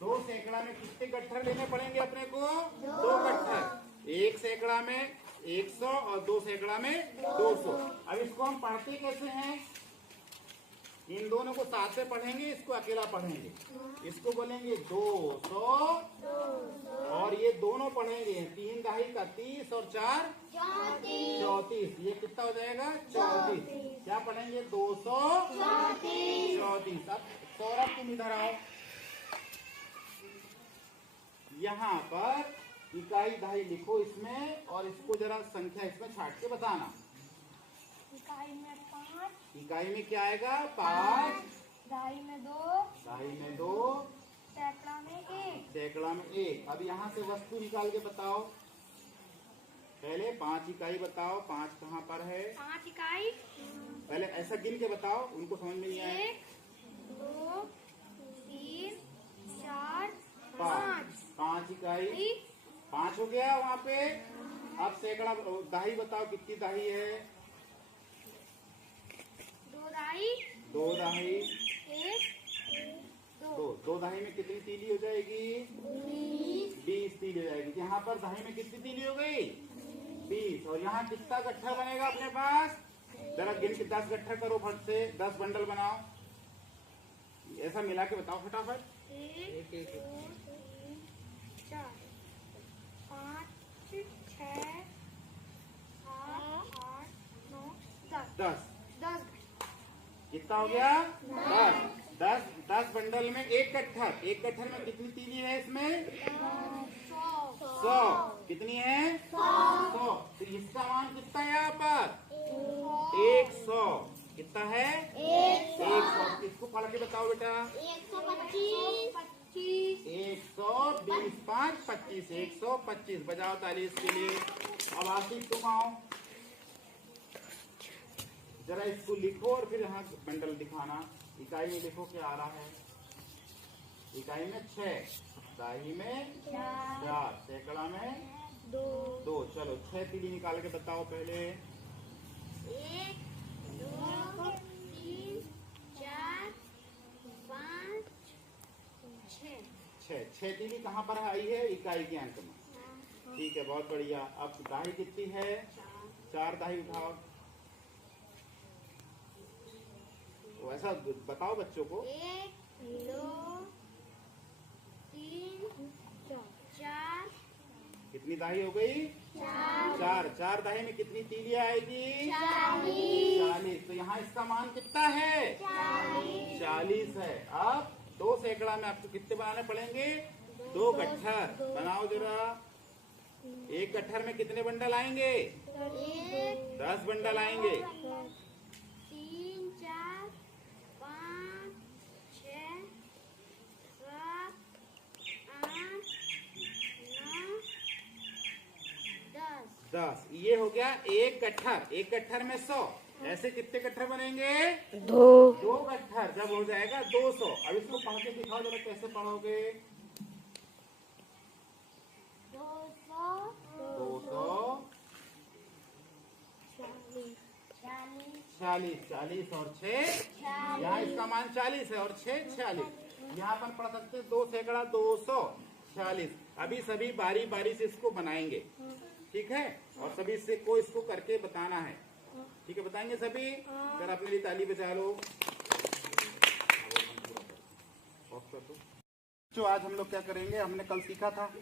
2 सैकड़ा में कितने गट्ठर लेने पड़ेंगे अपने को? 2 गट्ठर। एक सैकड़ा में 100 और 2 सैकड़ा में 200। अब इसको हम पढ़ते कैसे हैं? इन दोनों को साथ में पढ़ेंगे, इसको अकेला पढ़ेंगे। इसको बोलेंगे 200 और ये दोनों पढ़ेंगे 3 दाही का 30 और 4 34। ये कितना हो जाएगा? 34। क्या पढ़ेंगे? 234। अब सौरभ तुम इधर आओ। यहाँ पर इकाई दाही लिखो इसमें, और इसको जरा संख्या इसमें छाट के बताना। इकाई में 5, इकाई में क्या आएगा? 5। दाई में 2, दाही में 2, सैकड़ा में 1, सैकड़ा में 1। अब यहाँ से वस्तु निकाल के बताओ। पहले 5 इकाई बताओ। 5 कहाँ पर है? 5 इकाई। पहले ऐसा गिन के बताओ, उनको समझ में नहीं आया। 1, 2, 3, 4, 5। 5 इकाई, 5 हो गया वहाँ पे। अब सैकड़ा दाही बताओ, कितनी दाही है? 2 दाई, 2 दाही, 1, 2, 2 दाही में कितनी तीली हो जाएगी? 20 तीली हो जाएगी। यहाँ पर दाही में कितनी तीली हो गई? 20। और यहाँ कितना गट्ठर बनेगा अपने पास? जरा गिन के 10 गट्ठर करो फट से, 10 बंडल बनाओ। ऐसा मिला के बताओ फटाफट। 1, 2, 3, 4, 5, 6, 7, 8, 9, 10। 10 कितना हो गया? 10 बंडल में एक कट्ठर। एक कट्ठर में कितनी तीली है इसमें? 100। कितनी है? 100। तो इसका मान कितना है यहाँ पर? 100। कितना है? 100। इसको पढ़ के बताओ बेटा। 125, 120, 5, 25, 125। बजाओ ताली इसके लिए। अब आसिफ तुम आओ, जरा इसको लिखो और फिर यहाँ बंडल दिखाना। इकाई में लिखो क्या आ रहा है? इकाई में 6, दाही में 4, सैकड़ा में 2। चलो 6 तीली निकाल के बताओ पहले। 1, 2, 3, 4, 5, 6। 6 तीली कहाँ पर आई है? इकाई के अंक में। ठीक है, बहुत बढ़िया। अब दाही कितनी है? 4 दाही उठाओ। वैसा बताओ बच्चों को। 1, 2, 3, 4, कितनी दाही हो गई? चार। चार दाही में कितनी तीलियां आएगी? 40। तो यहाँ इसका मान कितना है? 40 है। अब 2 सैकड़ा में आपको कितने बनाने पड़ेंगे? 2 गट्ठर। बनाओ जरा। एक गट्ठर में कितने बंडल आएंगे? 10 बंडल आएंगे। 3 4 5 6 7 8 9 10। 10। ये हो गया एक गट्ठर। एक गट्ठर में 100। ऐसे कितने गट्ठर बनेंगे? 2 गट्ठर। जब हो जाएगा 200। अब इसको पढ़ के दिखाओ जरा, कैसे पढ़ोगे? 200 40। 40 और 6, यहाँ इसका मान 40 है और 6 46। यहाँ पर पढ़ सकते हैं 2 सैकड़ा 240। अभी सभी बारी बारी से इसको बनाएंगे, ठीक है? और सभी से को इसको करके बताना है, ठीक है? बताएंगे सभी। जरा अपने लिए ताली बजा लो। जो आज हम लोग क्या करेंगे, हमने कल सीखा था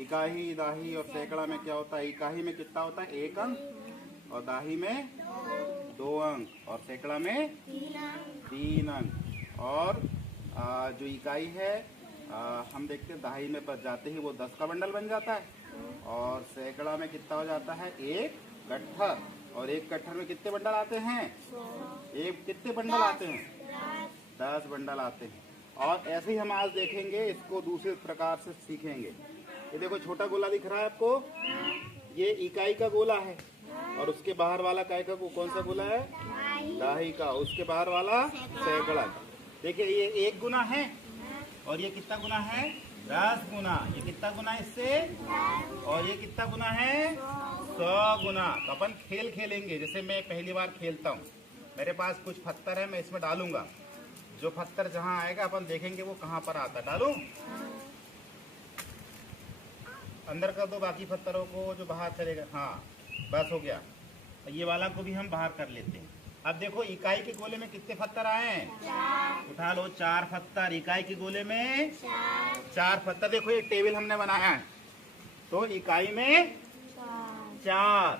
इकाई, दाही और सैकड़ा में क्या होता है। इकाई में कितना होता है? 1 अंक। और दाही में 2 अंक। और सैकड़ा में 3 अंक। और जो इकाई है हम देखते हैं दाही में बच जाते ही वो 10 का बंडल बन जाता है। और सैकड़ा में कितना हो जाता है? 1 गट्ठर। और एक गट्ठर में कितने बंडल आते हैं? एक कितने बंडल आते हैं? 10 बंडल आते हैं। और ऐसे ही हम आज देखेंगे, इसको दूसरे प्रकार से सीखेंगे। ये देखो छोटा गोला दिख रहा है आपको, ये इकाई का गोला है। और उसके बाहर वाला काय का कौन सा गोला है? दाही का। उसके बाहर वाला सैकड़ा का। देखिए ये 1 गुना है और ये कितना गुना है? 10 गुना। ये कितना गुना है इससे? और ये कितना गुना है? 100 गुना। तो अपन खेल खेलेंगे। जैसे मैं पहली बार खेलता हूँ, मेरे पास कुछ पत्थर है, मैं इसमें डालूंगा। जो पत्थर जहाँ आएगा अपन देखेंगे वो कहाँ पर आता है। डालूं? अंदर कर दो बाकी पत्थरों को, जो बाहर चलेगा। हाँ बस हो गया। ये वाला को भी हम बाहर कर लेते हैं। अब देखो इकाई के गोले में कितने पत्थर आए हैं? उठा लो 4 पत्थर। इकाई के गोले में 4 पत्थर। देखो ये टेबल हमने बनाया है, तो इकाई में 4।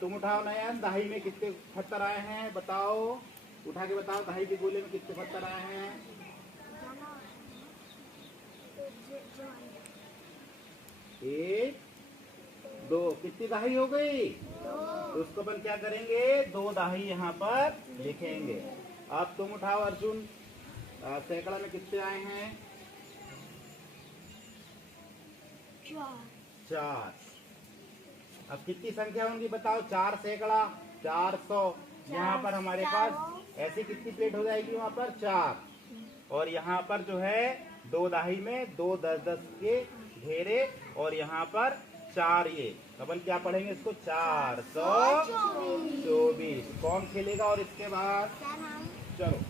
तुम उठाओ नयन, दाही में कितने पत्थर आए हैं बताओ? उठा के बताओ दाही के गोले में कितने पत्थर आए हैं? 1 2। कितनी दाही हो गई? तो उसको अपन क्या करेंगे? 2 दाही यहाँ पर लिखेंगे। अब तुम उठाओ अर्जुन, सैकड़ा में कितने आए हैं? 4। अब कितनी संख्या होंगी बताओ? 4 सैकड़ा 400। यहाँ पर हमारे पास ऐसी कितनी प्लेट हो जाएगी? वहाँ पर 4। और यहाँ पर जो है 2 दाही में 2 10-10 के घेरे। और यहाँ पर 4 ये। अपन क्या पढ़ेंगे इसको? 424। कौन खेलेगा? और इसके बाद चलो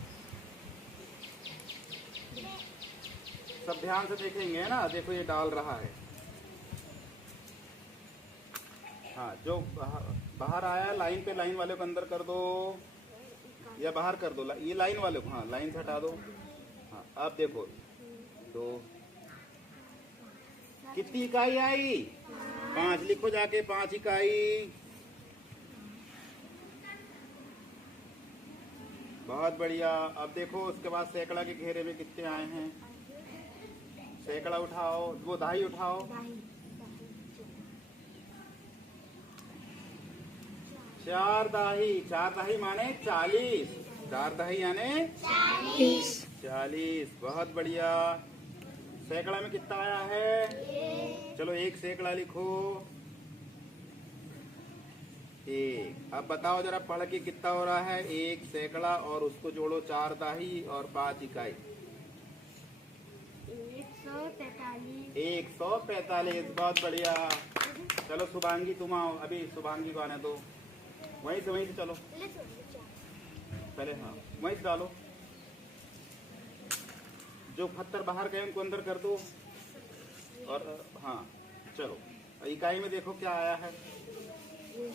सब ध्यान से देखेंगे ना। देखो ये डाल रहा है। हाँ जो बाहर आया लाइन पे, लाइन वाले को अंदर कर दो या बाहर कर दो। ये लाइन वाले को, हाँ लाइन से हटा दो। हाँ अब देखो 2। कितनी इकाई आई? 5। लिखो जाके 5 इकाई। बहुत बढ़िया। अब देखो उसके बाद सैकड़ा के घेरे में कितने आए हैं? सैकड़ा उठाओ, वो दाही उठाओ। 4 दाही। 4 दाही माने 40। 4 दाही यानी 40। बहुत बढ़िया। सैकड़ा में कितना आया है? चलो 1 सैकड़ा लिखो। 1। अब बताओ जरा पढ़ के कितना हो रहा है? 1 सैकड़ा और उसको जोड़ो 4 दाही और 5 इकाई। 145। बहुत बढ़िया। चलो शुभांगी तुम आओ, अभी शुभांगी को आने दो। वहीं से चलो पहले। हाँ वहीं से डालो। जो पत्थर बाहर गए उनको अंदर कर दो। और हाँ चलो इकाई में देखो क्या आया है?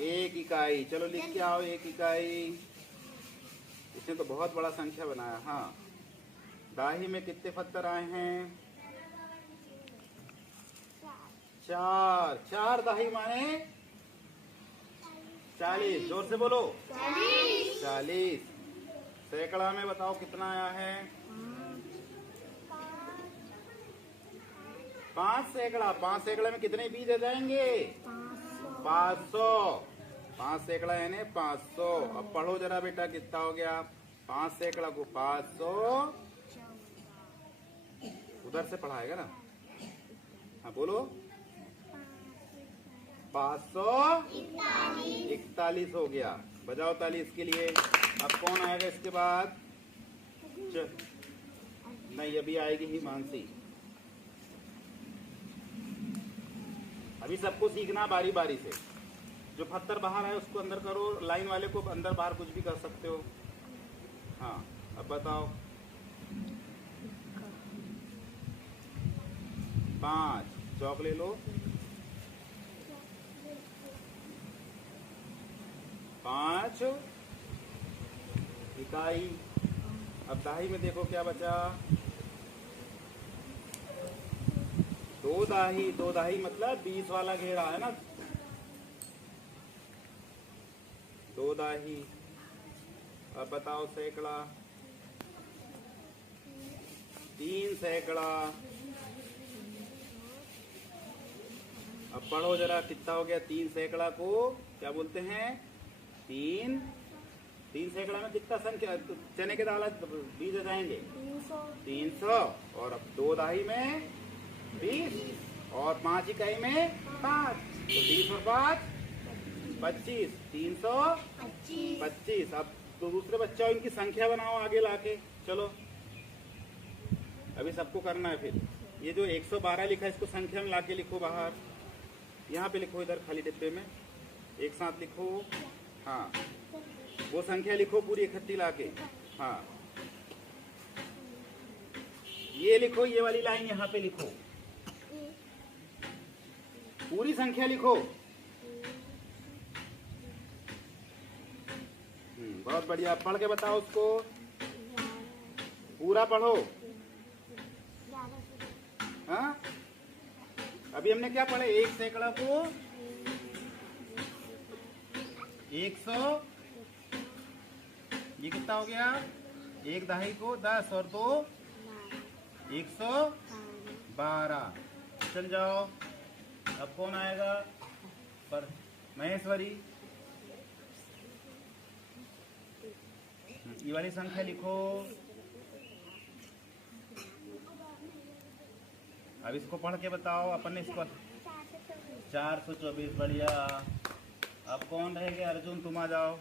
1 इकाई। चलो लिख के आओ 1 इकाई। इसने तो बहुत बड़ा संख्या बनाया। हाँ दाही में कितने पत्थर आए हैं? 4 4 दाही माने 40। जोर से बोलो 40। सैकड़ा में बताओ कितना आया है? 5 सैकड़ा। 5 सैकड़ा में कितने बीज आ जाएंगे? 500। 5 सैकड़ा यानी 500। अब पढ़ो जरा बेटा कितना हो गया? 5 सैकड़ा को 500 उधर से पढ़ाएगा ना। हाँ बोलो 541 हो गया। बजाओ ताली इसके लिए। अब कौन आएगा इसके बाद? नहीं अभी आएगी ही मानसी। अभी सबको सीखना बारी बारी से। जो पत्थर बाहर है उसको अंदर करो, लाइन वाले को अंदर बाहर कुछ भी कर सकते हो। हाँ अब बताओ 5 चौक ले लो। 5 इकाई। अब दाही में देखो क्या बचा? 2 दाही। 2 दाही मतलब 20 वाला घेरा है ना। 2 दाही। अब बताओ सैकड़ा। 3 सैकड़ा। अब पढ़ो जरा कितना हो गया? 3 सैकड़ा को क्या बोलते हैं? 3 सैकड़ा में कितना संख्या चने के दाल बीज आ जाएंगे? 300। और अब 2 दाही में 20 और 5 इकाई में 5 तो 20 और 5 25। 325। अब तो दूसरे बच्चों इनकी संख्या बनाओ आगे लाके। चलो अभी सबको करना है। फिर ये जो 112 लिखा है इसको संख्या में लाके लिखो बाहर। यहाँ पे लिखो, इधर खाली डिब्बे में एक साथ लिखो। हाँ वो संख्या लिखो पूरी इकट्ठी लाके। हाँ ये लिखो, ये वाली लाइन यहाँ पे लिखो, पूरी संख्या लिखो। बहुत बढ़िया। पढ़ के बताओ उसको, पूरा पढ़ो। हाँ अभी हमने क्या पढ़े? 1 सैकड़ा को 100। ये कितना हो गया? 1 दाही को 10 और 2 112। चल जाओ। अब कौन आएगा? पर महेश्वरी। ये वाली संख्या लिखो। अब इसको पढ़ के बताओ अपन ने इसको। 424। बढ़िया। अब कौन रह गया? अर्जुन तुम आ जाओ।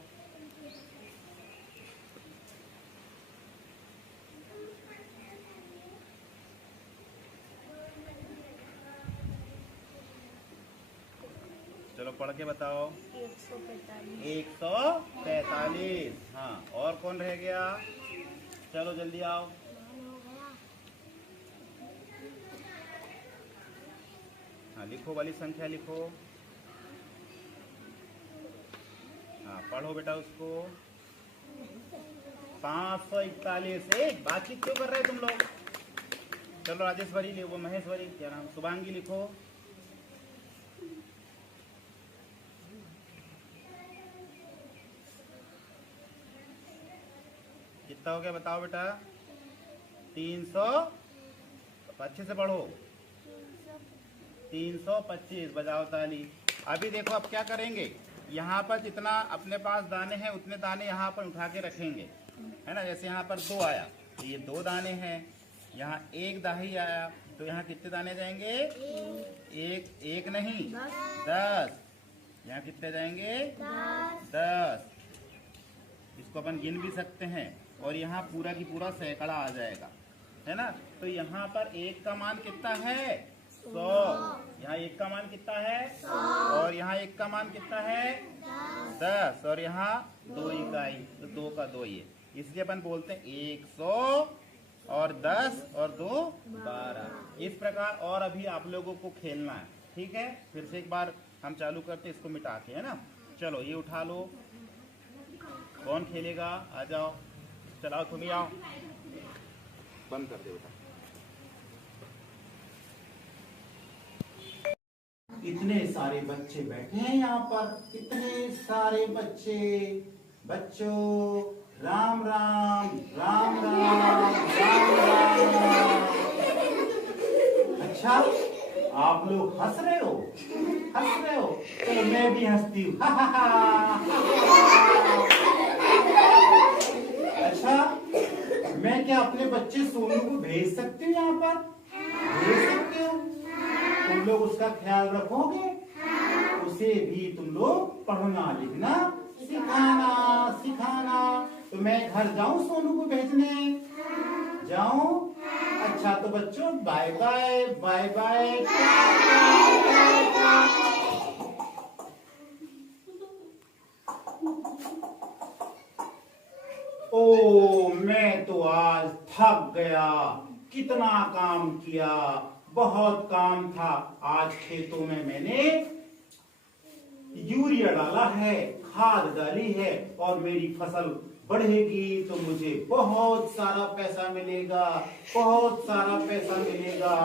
चलो पढ़ के बताओ। 145। हाँ और कौन रह गया? चलो जल्दी आओ। हाँ लिखो, वाली संख्या लिखो। हाँ पढ़ो बेटा उसको। 541। बातचीत क्यों कर रहे तुम लोग? चलो राजेश्वरी लिखो, महेश्वरी क्या नाम, शुभांगी लिखो। कितना हो गया बताओ बेटा? 300। अच्छे से पढ़ो। 325। बजाओ ताली। अभी देखो अब क्या करेंगे? यहाँ पर जितना अपने पास दाने हैं उतने दाने यहाँ पर उठा के रखेंगे, है ना। जैसे यहाँ पर 2 आया तो ये 2 दाने हैं। यहाँ 1 दाही आया तो यहाँ कितने दाने जाएंगे? एक नहीं 10। यहाँ कितने जाएंगे? 10। इसको अपन गिन भी सकते हैं। और यहाँ पूरा की पूरा सैकड़ा आ जाएगा, है ना। तो यहाँ पर 1 का मान कितना है? 100। यहाँ 1 का मान कितना है? 100। और यहाँ 1 का मान कितना है? 10। और यहाँ 2 इकाई तो 2 का 2 ये, इसलिए अपन बोलते हैं 100 और 10 और 2 12। इस प्रकार और अभी आप लोगों को खेलना है, ठीक है। फिर से एक बार हम चालू करते इसको मिटा के, है ना। चलो ये उठा लो। कौन खेलेगा? आ जाओ। चलाओ तुम ही आओ। बंद कर दे बेटा। सारे बच्चे बैठे हैं यहाँ पर, इतने सारे बच्चे। बच्चों राम राम राम राम राम राम। अच्छा, आप लोग हंस रहे हो? हंस रहे हो? चलो मैं भी हंसती हूँ। अच्छा, मैं क्या अपने बच्चे सोनू को भेज सकती हूँ यहाँ पर? भेज सकते हो? तुम लोग उसका ख्याल रखोगे? उसे भी तुम लोग पढ़ना लिखना सिखाना सिखाना। तो मैं घर जाऊं सोनू को भेजने? जाऊं? अच्छा, तो बच्चों बाय बाय बाय बाय। ओ मैं तो आज थक गया, कितना काम किया, बहुत काम था। आज खेतों में मैंने यूरिया डाला है, खाद डाली है, और मेरी फसल बढ़ेगी तो मुझे बहुत सारा पैसा मिलेगा, बहुत सारा पैसा मिलेगा।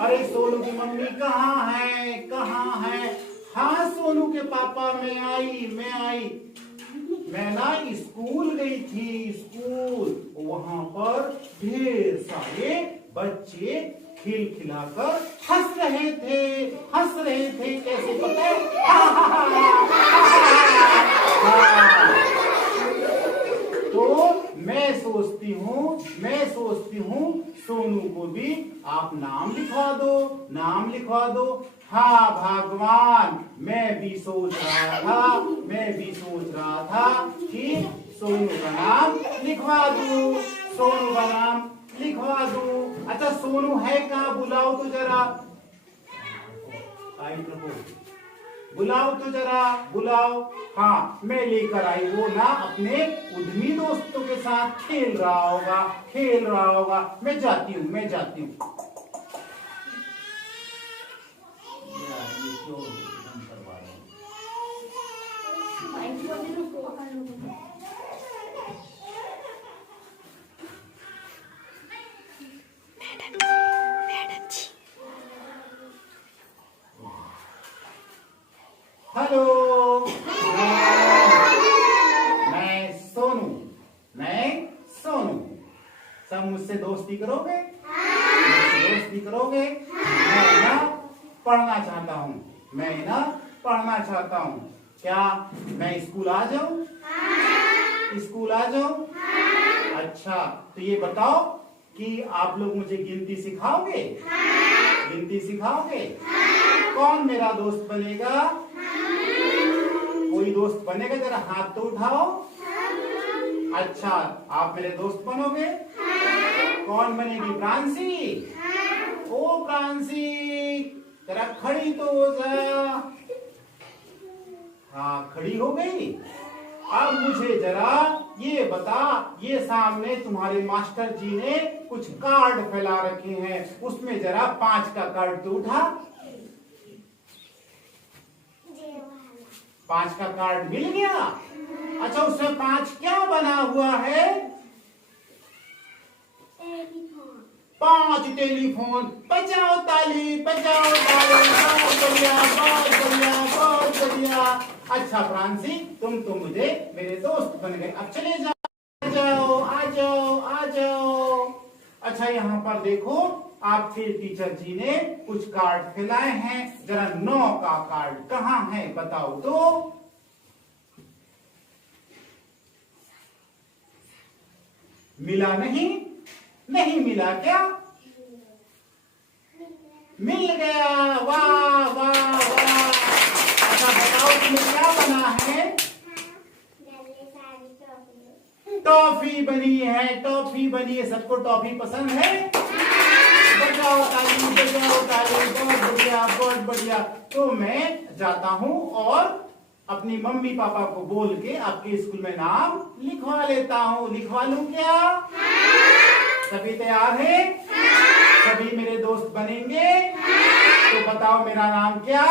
अरे सोनू की मम्मी कहाँ है? कहाँ है? हाँ सोनू के पापा, मैं आई। मैं ना स्कूल गई थी, स्कूल। वहां पर ढेर सारे बच्चे खिलखिलाकर हंस रहे थे। कैसे पता है? तो मैं सोचती हूँ सोनू को भी आप नाम लिखवा दो। हाँ भगवान, मैं भी सोच रहा था कि सोनू का नाम लिखवा दूं। अच्छा, सोनू है कहाँ? बुलाओ तो जरा। बुलाओ। हाँ, मैं लेकर आई। वो ना अपने उद्यमी दोस्तों के साथ खेल रहा होगा। मैं जाती हूँ। हेलो, मैं सोनू। सब मुझसे दोस्ती करोगे? मैं ना पढ़ना चाहता हूँ। क्या मैं स्कूल आ जाऊँ? अच्छा, तो ये बताओ कि आप लोग मुझे गिनती सिखाओगे? कौन मेरा दोस्त बनेगा? कोई दोस्त बनेगा? जरा हाथ तो उठाओ। अच्छा, आप मेरे दोस्त बनोगे? कौन बनेगी? प्रांशी। ओ प्रांशी, जरा खड़ी तो हो जा। हाँ, खड़ी हो गई। अब मुझे जरा ये बता, ये सामने तुम्हारे मास्टर जी ने कुछ कार्ड फैला रखे हैं, उसमें जरा 5 का कार्ड तो उठा। 5 का कार्ड मिल गया? अच्छा, उसमें 5 क्या बना हुआ है? 5 टेलीफोन। बजाओ ताली। बहुत बढ़िया। अच्छा प्रांशी, तुम तो मुझे मेरे दोस्त बन गए। अब चले जाओ। आ जाओ। अच्छा, यहाँ पर देखो, आपके टीचर जी ने कुछ कार्ड फैलाए हैं। जरा 9 का कार्ड कहाँ है बताओ तो। मिला नहीं मिला क्या? मिल गया। वाह। अच्छा बताओ, तुम्हें क्या बना है? टॉफी बनी है। सबको टॉफी पसंद है? बजाओ ताली। बहुत बढ़िया। तो मैं जाता हूँ और अपनी मम्मी पापा को बोल के आपके स्कूल में नाम लिखवा लेता हूँ। लिखवा लूं क्या? सभी तैयार है? सभी मेरे दोस्त बनेंगे? तो बताओ मेरा नाम क्या?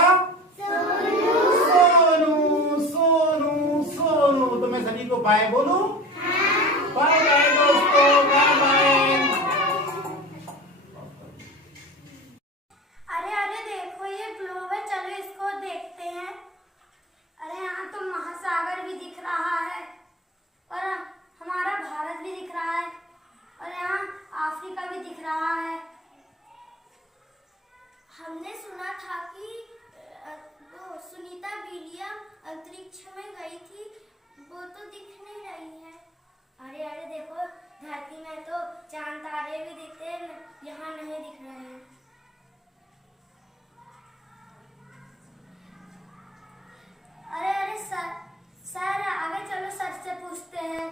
सोनू। तो मैं सभी को बाय बोलूं? बाय दोस्तों, बाय। अरे देखो, ये ग्लोब है, चलो इसको देख था कि वो सुनीता विलियम अंतरिक्ष में गई थी, वो तो दिख नहीं रही है। अरे अरे देखो, धरती में तो चांद तारे भी दिखते हैं, यहाँ नहीं दिख रहे हैं। अरे अरे सर आगे चलो, सर से पूछते हैं।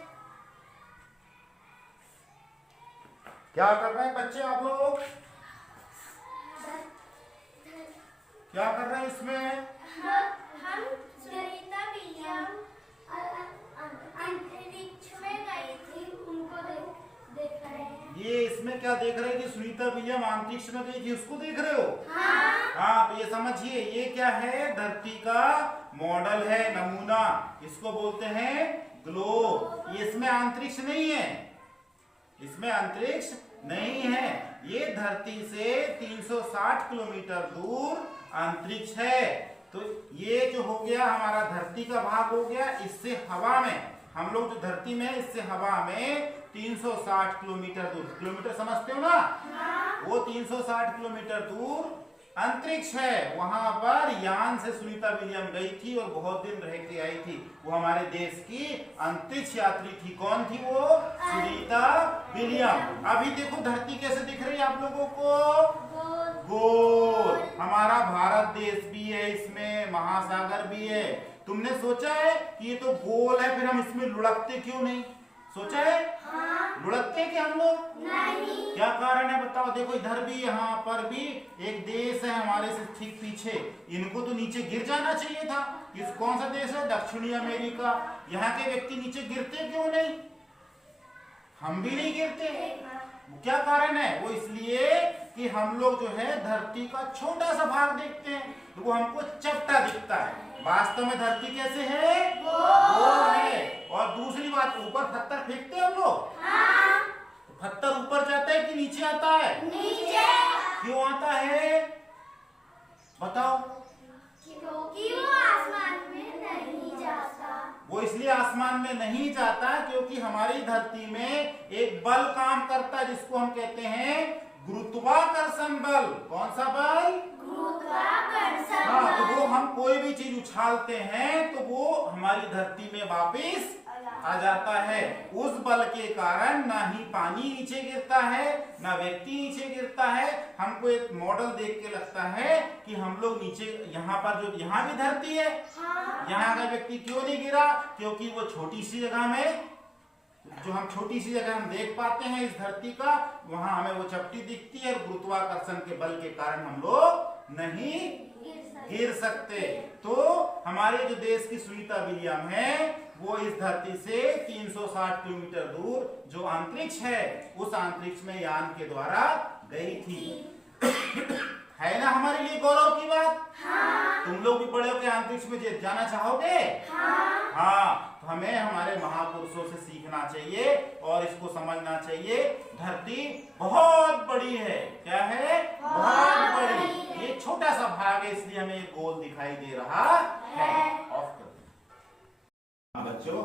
क्या कर रहे हैं बच्चे आप लोग? क्या कर रहे हैं इसमें? हम सुनीता विलियम अंतरिक्ष में गई थी, उनको देख रहे हैं। ये इसमें क्या देख रहे हैं कि सुनीता विलियम अंतरिक्ष में गई थी, उसको देख रहे हो? हाँ। हाँ, तो ये समझिए, ये क्या है? धरती का मॉडल है, नमूना। इसको बोलते हैं ग्लोब। ये इसमें अंतरिक्ष नहीं है, इसमें अंतरिक्ष नहीं है। ये धरती से 360 किलोमीटर दूर अंतरिक्ष है। तो ये जो हो गया हमारा धरती का भाग हो गया, इससे हवा में, हम लोग जो धरती में, इससे हवा में 360 किलोमीटर दूर, किलोमीटर समझते हो ना? हाँ। वो 360 किलोमीटर दूर अंतरिक्ष है। वहां पर यान से सुनीता विलियम गई थी और बहुत दिन रह के आई थी। वो हमारे देश की अंतरिक्ष यात्री थी। कौन थी वो? सुनीता विलियम। अभी देखो धरती कैसे दिख रही है आप लोगों को? गोल। हमारा भारत देश भी है, इसमें महासागर भी है। तुमने सोचा है कि ये तो गोल है, फिर हम इसमें लुढ़कते क्यों नहीं? सोचा है? हाँ। लुढ़कते क्या हम लोग? नहीं। क्या कारण है बताओ? देखो इधर भी, यहाँ पर भी एक देश है हमारे से ठीक पीछे, इनको तो नीचे गिर जाना चाहिए था। किस कौन सा देश है? दक्षिणी अमेरिका। यहाँ के व्यक्ति नीचे गिरते क्यों नहीं? हम भी नहीं गिरते। क्या कारण है? वो इसलिए कि हम लोग जो है धरती का छोटा सा भाग देखते हैं, तो वो हमको चपटा दिखता है। वास्तव में धरती कैसे है? गोल है। और दूसरी बात, ऊपर पत्थर फेंकते हैं हम लोग। हाँ। पत्थर ऊपर जाता है कि नीचे आता है? नीचे। क्यों आता है बताओ? क्योंकि वो आसमान में नहीं जाता। वो इसलिए आसमान में नहीं जाता क्योंकि हमारी धरती में एक बल काम करता है, जिसको हम कहते हैं गुरुत्वाकर्षण बल। कौन सा बल? गुरुत्वाकर्षण हाँ, तो बल। वो हम कोई भी चीज उछालते हैं तो वो हमारी धरती में वापस आ जाता है। उस बल के कारण ना ही पानी नीचे गिरता है, ना व्यक्ति नीचे गिरता है। हमको एक मॉडल देख के लगता है कि हम लोग नीचे, यहाँ पर जो यहाँ भी धरती है, हाँ। यहाँ का व्यक्ति क्यों नहीं गिरा? क्योंकि वो छोटी सी जगह में, जो हम छोटी सी जगह हम देख पाते हैं इस धरती का, वहां हमें वो चपटी दिखती है। गुरुत्वाकर्षण के बल के कारण हम लोग नहीं गिर सकते। तो हमारे जो देश की सुनीता विलियम है, वो इस धरती से 360 किलोमीटर दूर जो अंतरिक्ष है, उस अंतरिक्ष में यान के द्वारा गई थी। है ना हमारे लिए गौरव की बात? हाँ। तुम लोग भी बड़े होकर अंतरिक्ष में जाना चाहोगे? हाँ। हाँ, तो हमें हमारे महापुरुषों से सीखना चाहिए और इसको समझना चाहिए। धरती बहुत बड़ी है। क्या है? बहुत बड़ी। ये छोटा सा भाग है, इसलिए हमें एक गोल दिखाई दे रहा है। ऑफ कर दो। हाँ बच्चों,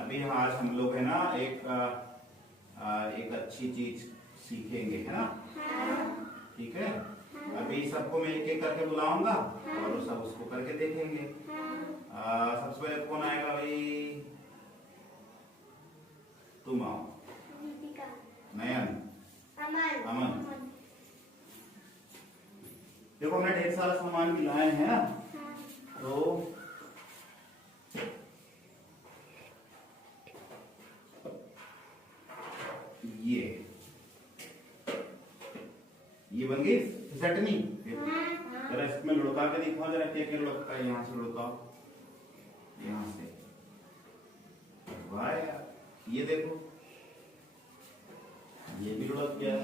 अभी आज हम लोग है ना एक अच्छी चीज सीखेंगे, है ना? ठीक है। अभी सबको मैं एक एक करके बुलाऊंगा और वो सब उसको करके देखेंगे। सबसे पहले कौन आएगा भाई? तुम आओ। नयन, अमन। देखो हमने ढेर सारा सामान भी लाए हैं ना, तो ये बन गई चटनी। जरा इसमें लुढ़का के दिखाओ, जरा क्या लुढ़कता है। यहाँ से लुढ़काओ, यहाँ से। वाह यार, ये देखो, ये भी लुढ़क गया।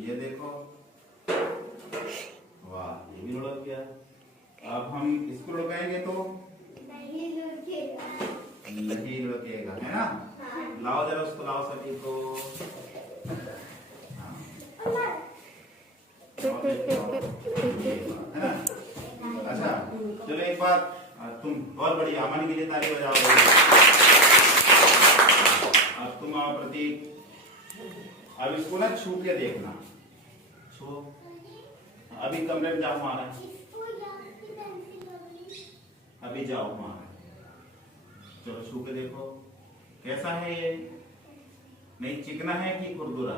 ये देखो, वाह, ये भी लुढ़क गया। अब हम इसको लुढ़काएंगे तो नहीं लुढ़केगा, है ना? लाओ जरा उसको, लाओ सभी को। अच्छा चलो एक बार तुम बहुत बढ़िया, अमन के लिए ताली बजाओ। अब तुम आओ प्रतीक। अब इसको ना छू के देखना। छू। अभी कमरे में जाओ मारा, अभी जाओ मारा। चलो छू के देखो कैसा है ये, नहीं चिकना है कि खुरदुरा?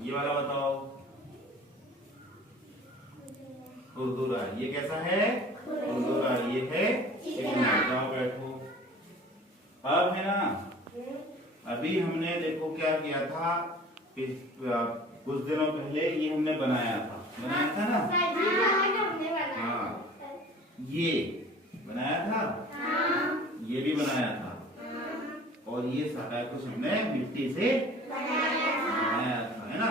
ये वाला बताओ, खुरदुरा। ये कैसा है? खुरदुरा। ये है चिकना। जाओ बैठो। अब है ना, अभी हमने देखो क्या किया था, कुछ दिनों पहले ये हमने बनाया था ना? हाँ, ये बनाया था, ये भी बनाया था, और ये सारा कुछ हमने मिट्टी से बनाया था, है ना?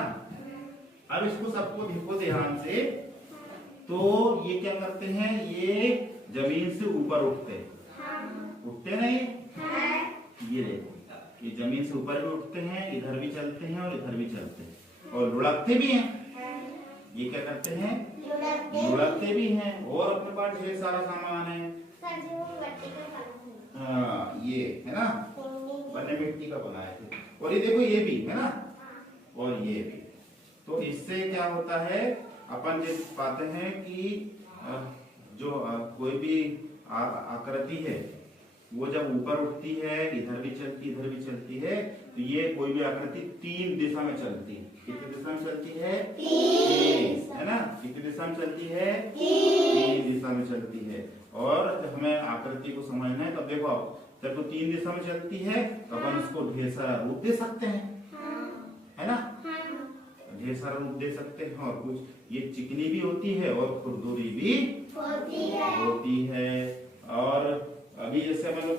अब इसको सबको देखो ध्यान से। तो ये क्या करते हैं, ये जमीन से ऊपर उठते नहीं? ये देखो, ये जमीन से ऊपर भी उठते हैं, इधर भी चलते हैं और इधर भी चलते हैं, और लुढ़कते भी हैं। ये क्या करते हैं? लुढ़कते भी हैं। और अपने पास ढेर सारा सामान है। हाँ, ये है ना, बने मिट्टी का बनाए थे। और ये देखो, ये भी है ना, और ये भी। तो इससे क्या होता है, अपन ये पाते हैं कि जो कोई भी आकृति है, वो जब ऊपर उठती है, इधर भी चलती है, तो ये कोई भी आकृति 3 दिशा में चलती है। कितनी दिशा में चलती है? 3, है ना? कितनी दिशा में चलती है? 3 दिशा में चलती है। और हमें आकृति को समझना है, तब देखो आप, जब तो 3 दिशा में चलती है, तो अपन उसको ढेर सारा रूप दे सकते हैं, है ना? ढेर सारा रूप दे सकते हैं। और कुछ ये चिकनी भी होती है और खुरदुरी भी होती है। और अभी जैसे अपन लोग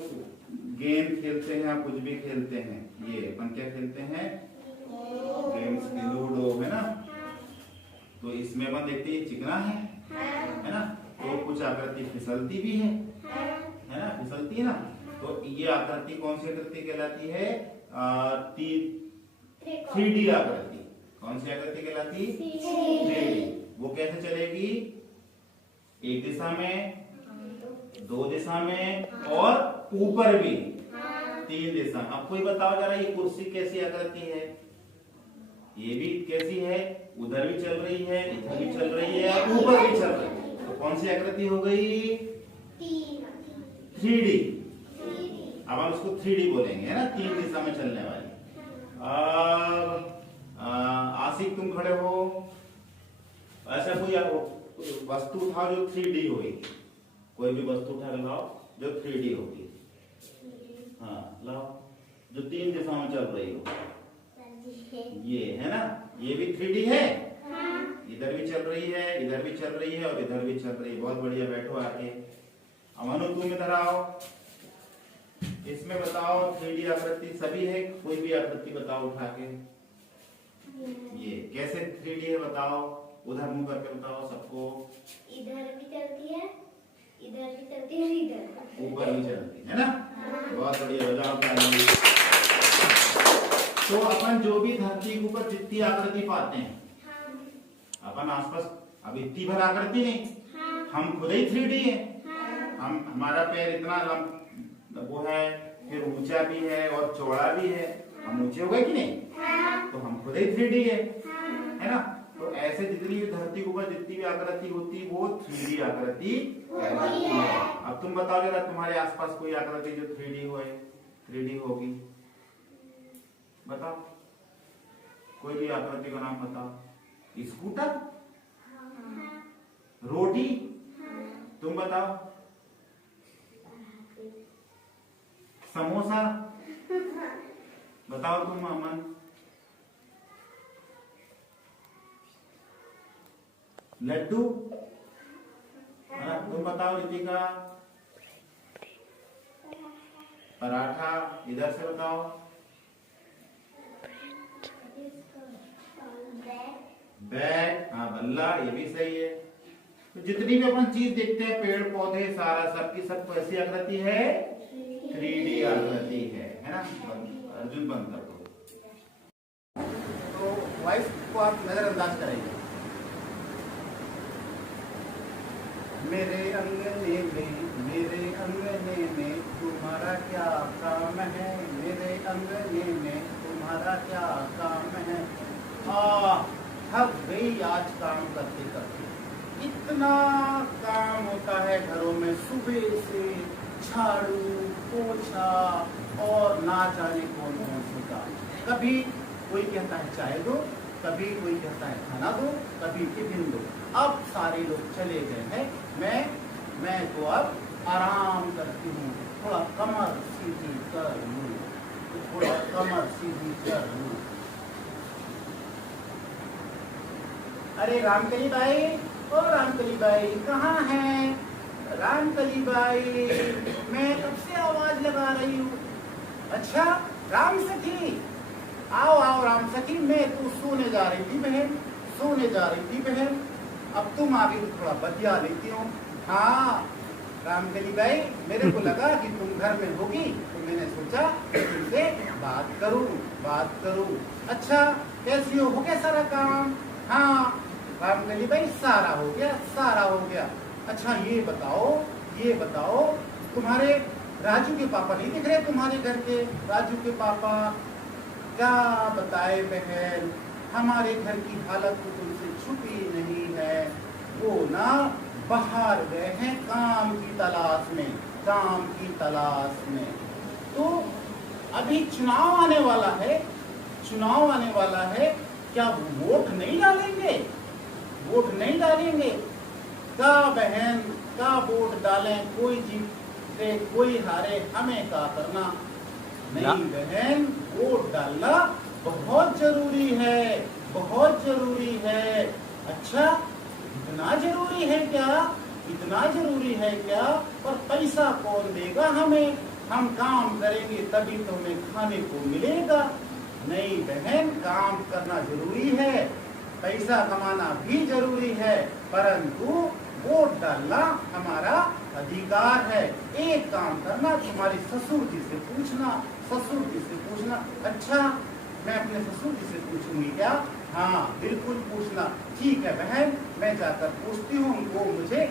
गेम खेलते हैं या कुछ भी खेलते हैं, ये अपन क्या खेलते हैं, गेम्स में लूडो, है ना? तो इसमें अपन देखते हैं चिकना है ना? तो कुछ आकृति फिसलती भी है ना? फिसलती है ना? तो ये आकृति कौन सी आकृति कहलाती है? 3D आकृति। कौन सी आकृति कहलाती? 3D। वो कैसे चलेगी? एक दिशा में, 2 दिशा में, और ऊपर भी 3 दिशा। अब कोई बताओ जरा, ये कुर्सी कैसी आकृति है? ये भी कैसी है? उधर भी चल रही है, इधर भी चल रही है, ऊपर भी चल रही है। तो कौन सी आकृति हो गई? 3D। अब हम उसको 3D बोलेंगे, है ना? 3 दिशा में चलने वाली। आशिक तुम खड़े हो, ऐसा कोई वस्तु उठाओ जो 3D होगी। कोई भी वस्तु उठा लाओ जो 3D होगी। हाँ, लाओ जो 3 दिशा में चल रही हो। ये है ना, ये भी 3D है। इधर भी चल रही है, इधर भी चल रही है, और इधर भी चल रही है। बहुत बढ़िया, बैठो आके। अमनु तुम इधर आओ। इसमें बताओ 3D आकृति सभी है, कोई भी आकृति बताओ उठा के। ये कैसे 3D है बताओ, उधर मुंह करके बताओ सबको। इधर भी चलती है, इधर भी चलती है, इधर ऊपर भी चलती है ना? बहुत बढ़िया, बजाओ ताली। तो अपन जो भी धरती के ऊपर जितनी आकृति पाते हैं, अपन आसपास अब इतनी भर आकृति नहीं, हम खुद ही 3D है। हम, हमारा पैर इतना वो है, फिर ऊंचा भी है और चौड़ा भी है। हम ऊंचे हो गए कि नहीं? तो हम खुद ही 3D है ना? तो ऐसे जितनी भी धरती के ऊपर जितनी भी आकृति होती है, वो 3D आकृति कहलाती है। अब तुम बताओ जरा, तुम्हारे आसपास कोई आकृति जो 3D हो, 3D होगी? बताओ, कोई भी आकृति का नाम बताओ। स्कूटर, रोटी, तुम बताओ। समोसा, बताओ तुम अमन। लड्डू, तुम बताओ रितिका। पराठा, इधर से बताओ। बैग, हाँ बल्ला, ये भी सही है। तो जितनी भी अपन चीज देखते हैं, पेड़ पौधे सारा सबकी सब कैसी आकृति है? 3D आकृति है ना? अर्जुन बंद कर दो। तो वॉइस को आप नजरअंदाज करेंगे। मेरे अंगने में तुम्हारा क्या काम है? मेरे अंगने में तुम्हारा क्या काम है? थक गई आज काम करते करते। इतना काम होता है घरों में, सुबह से झाड़ू पोछा और ना जाने कौन कौन से काम। कभी कोई कहता है चाय दो, कभी कोई कहता है खाना दो, कभी टिफिन दो। अब सारे लोग चले गए हैं, मैं तो अब आराम करती हूँ, थोड़ा कमर सीधी कर लूँ, थोड़ा कमर सीधी कर लूँ। अरे रामकली बाई, ओ रामकली बाई कहाँ हैं? रामकली बाई, मैं कब से आवाज लगा रही हूँ। अच्छा राम सखी, आओ आओ राम सखी, मैं तो सोने जा रही थी बहन, सोने जा रही थी बहन। अब तुम आ गई, थोड़ा बतिया लेती हूँ। हाँ रामकली बाई, मेरे को लगा कि तुम घर में होगी, तो मैंने सोचा तुमसे बात करूँ। अच्छा कैसी हो गया सारा काम? हाँ रामकली बाई सारा हो गया। अच्छा ये बताओ तुम्हारे राजू के पापा नहीं दिख रहे तुम्हारे घर के? राजू के पापा क्या बताए बहन, हमारे घर की हालत तो तुमसे छुपी नहीं है। वो ना बाहर गए हैं काम की तलाश में। तो अभी चुनाव आने वाला है, क्या वोट नहीं डालेंगे? का बहन का वोट डालें, कोई जीते कोई हारे, हमें क्या करना? नहीं बहन, वोट डालना बहुत जरूरी है। अच्छा इतना जरूरी है क्या? पर पैसा कौन देगा हमें? हम काम करेंगे तभी तो हमें खाने को मिलेगा। नहीं बहन, काम करना जरूरी है, पैसा कमाना भी जरूरी है, परंतु वोट डालना हमारा अधिकार है। एक काम करना, तुम्हारे ससुर जी से पूछना। अच्छा मैं अपने ससुर जी से पूछूंगी क्या? हाँ बिल्कुल पूछना। ठीक है बहन, मैं जाकर पूछती हूँ, उनको मुझे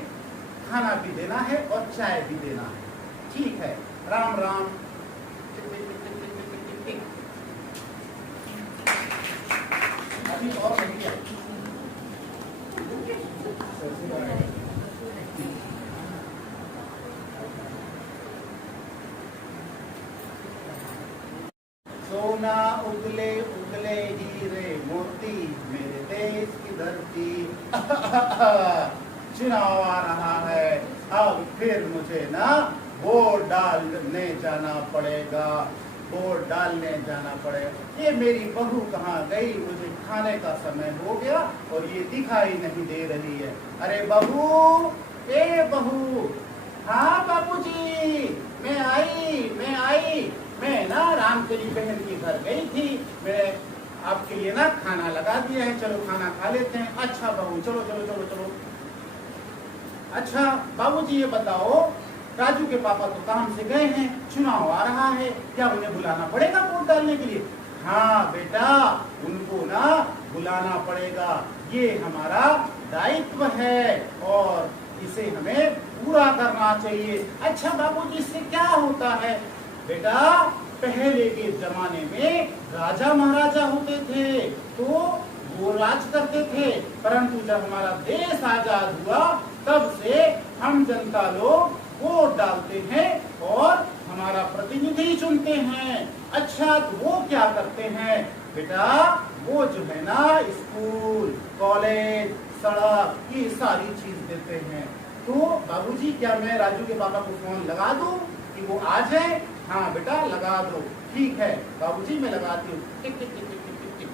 खाना भी देना है और चाय भी देना है। ठीक है, राम राम। अभी और नहीं किया। सोना उगले हीरे मोती, मेरे देश की धरती। चुनाव आ रहा है, अब फिर मुझे ना वोट डालने जाना पड़ेगा। ये मेरी बहू कहाँ गई? मुझे खाने का समय हो गया और ये दिखाई नहीं दे रही है। अरे बहू, ए बहू। हाँ बाबूजी, मैं आई। मैं ना रामकली बहन के घर गई थी, मैं आपके लिए ना खाना लगा दिया है, चलो खाना खा लेते हैं। अच्छा बहू, चलो। अच्छा बाबूजी ये बताओ, राजू के पापा तो काम से गए हैं, चुनाव आ रहा है, क्या उन्हें बुलाना पड़ेगा वोट डालने के लिए? हाँ बेटा, उनको ना बुलाना पड़ेगा, ये हमारा दायित्व है और इसे हमें पूरा करना चाहिए। अच्छा बाबूजी, इससे क्या होता है? बेटा पहले के जमाने में राजा महाराजा होते थे तो वो राज करते थे, परंतु जब हमारा देश आजाद हुआ तब से हम जनता लोग वोट डालते हैं और हमारा प्रतिनिधि चुनते हैं। अच्छा तो वो क्या करते हैं? बेटा वो जो है ना, स्कूल कॉलेज सड़क ये सारी चीज देते हैं। तो बाबूजी क्या मैं राजू के पापा को फोन लगा दूं कि वो आ जाए? हाँ बेटा लगा दो। ठीक है बाबूजी, मैं लगाती हूँ। टिक टिक टिक टिक टिक टिक।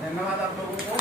धन्यवाद आप लोगों को।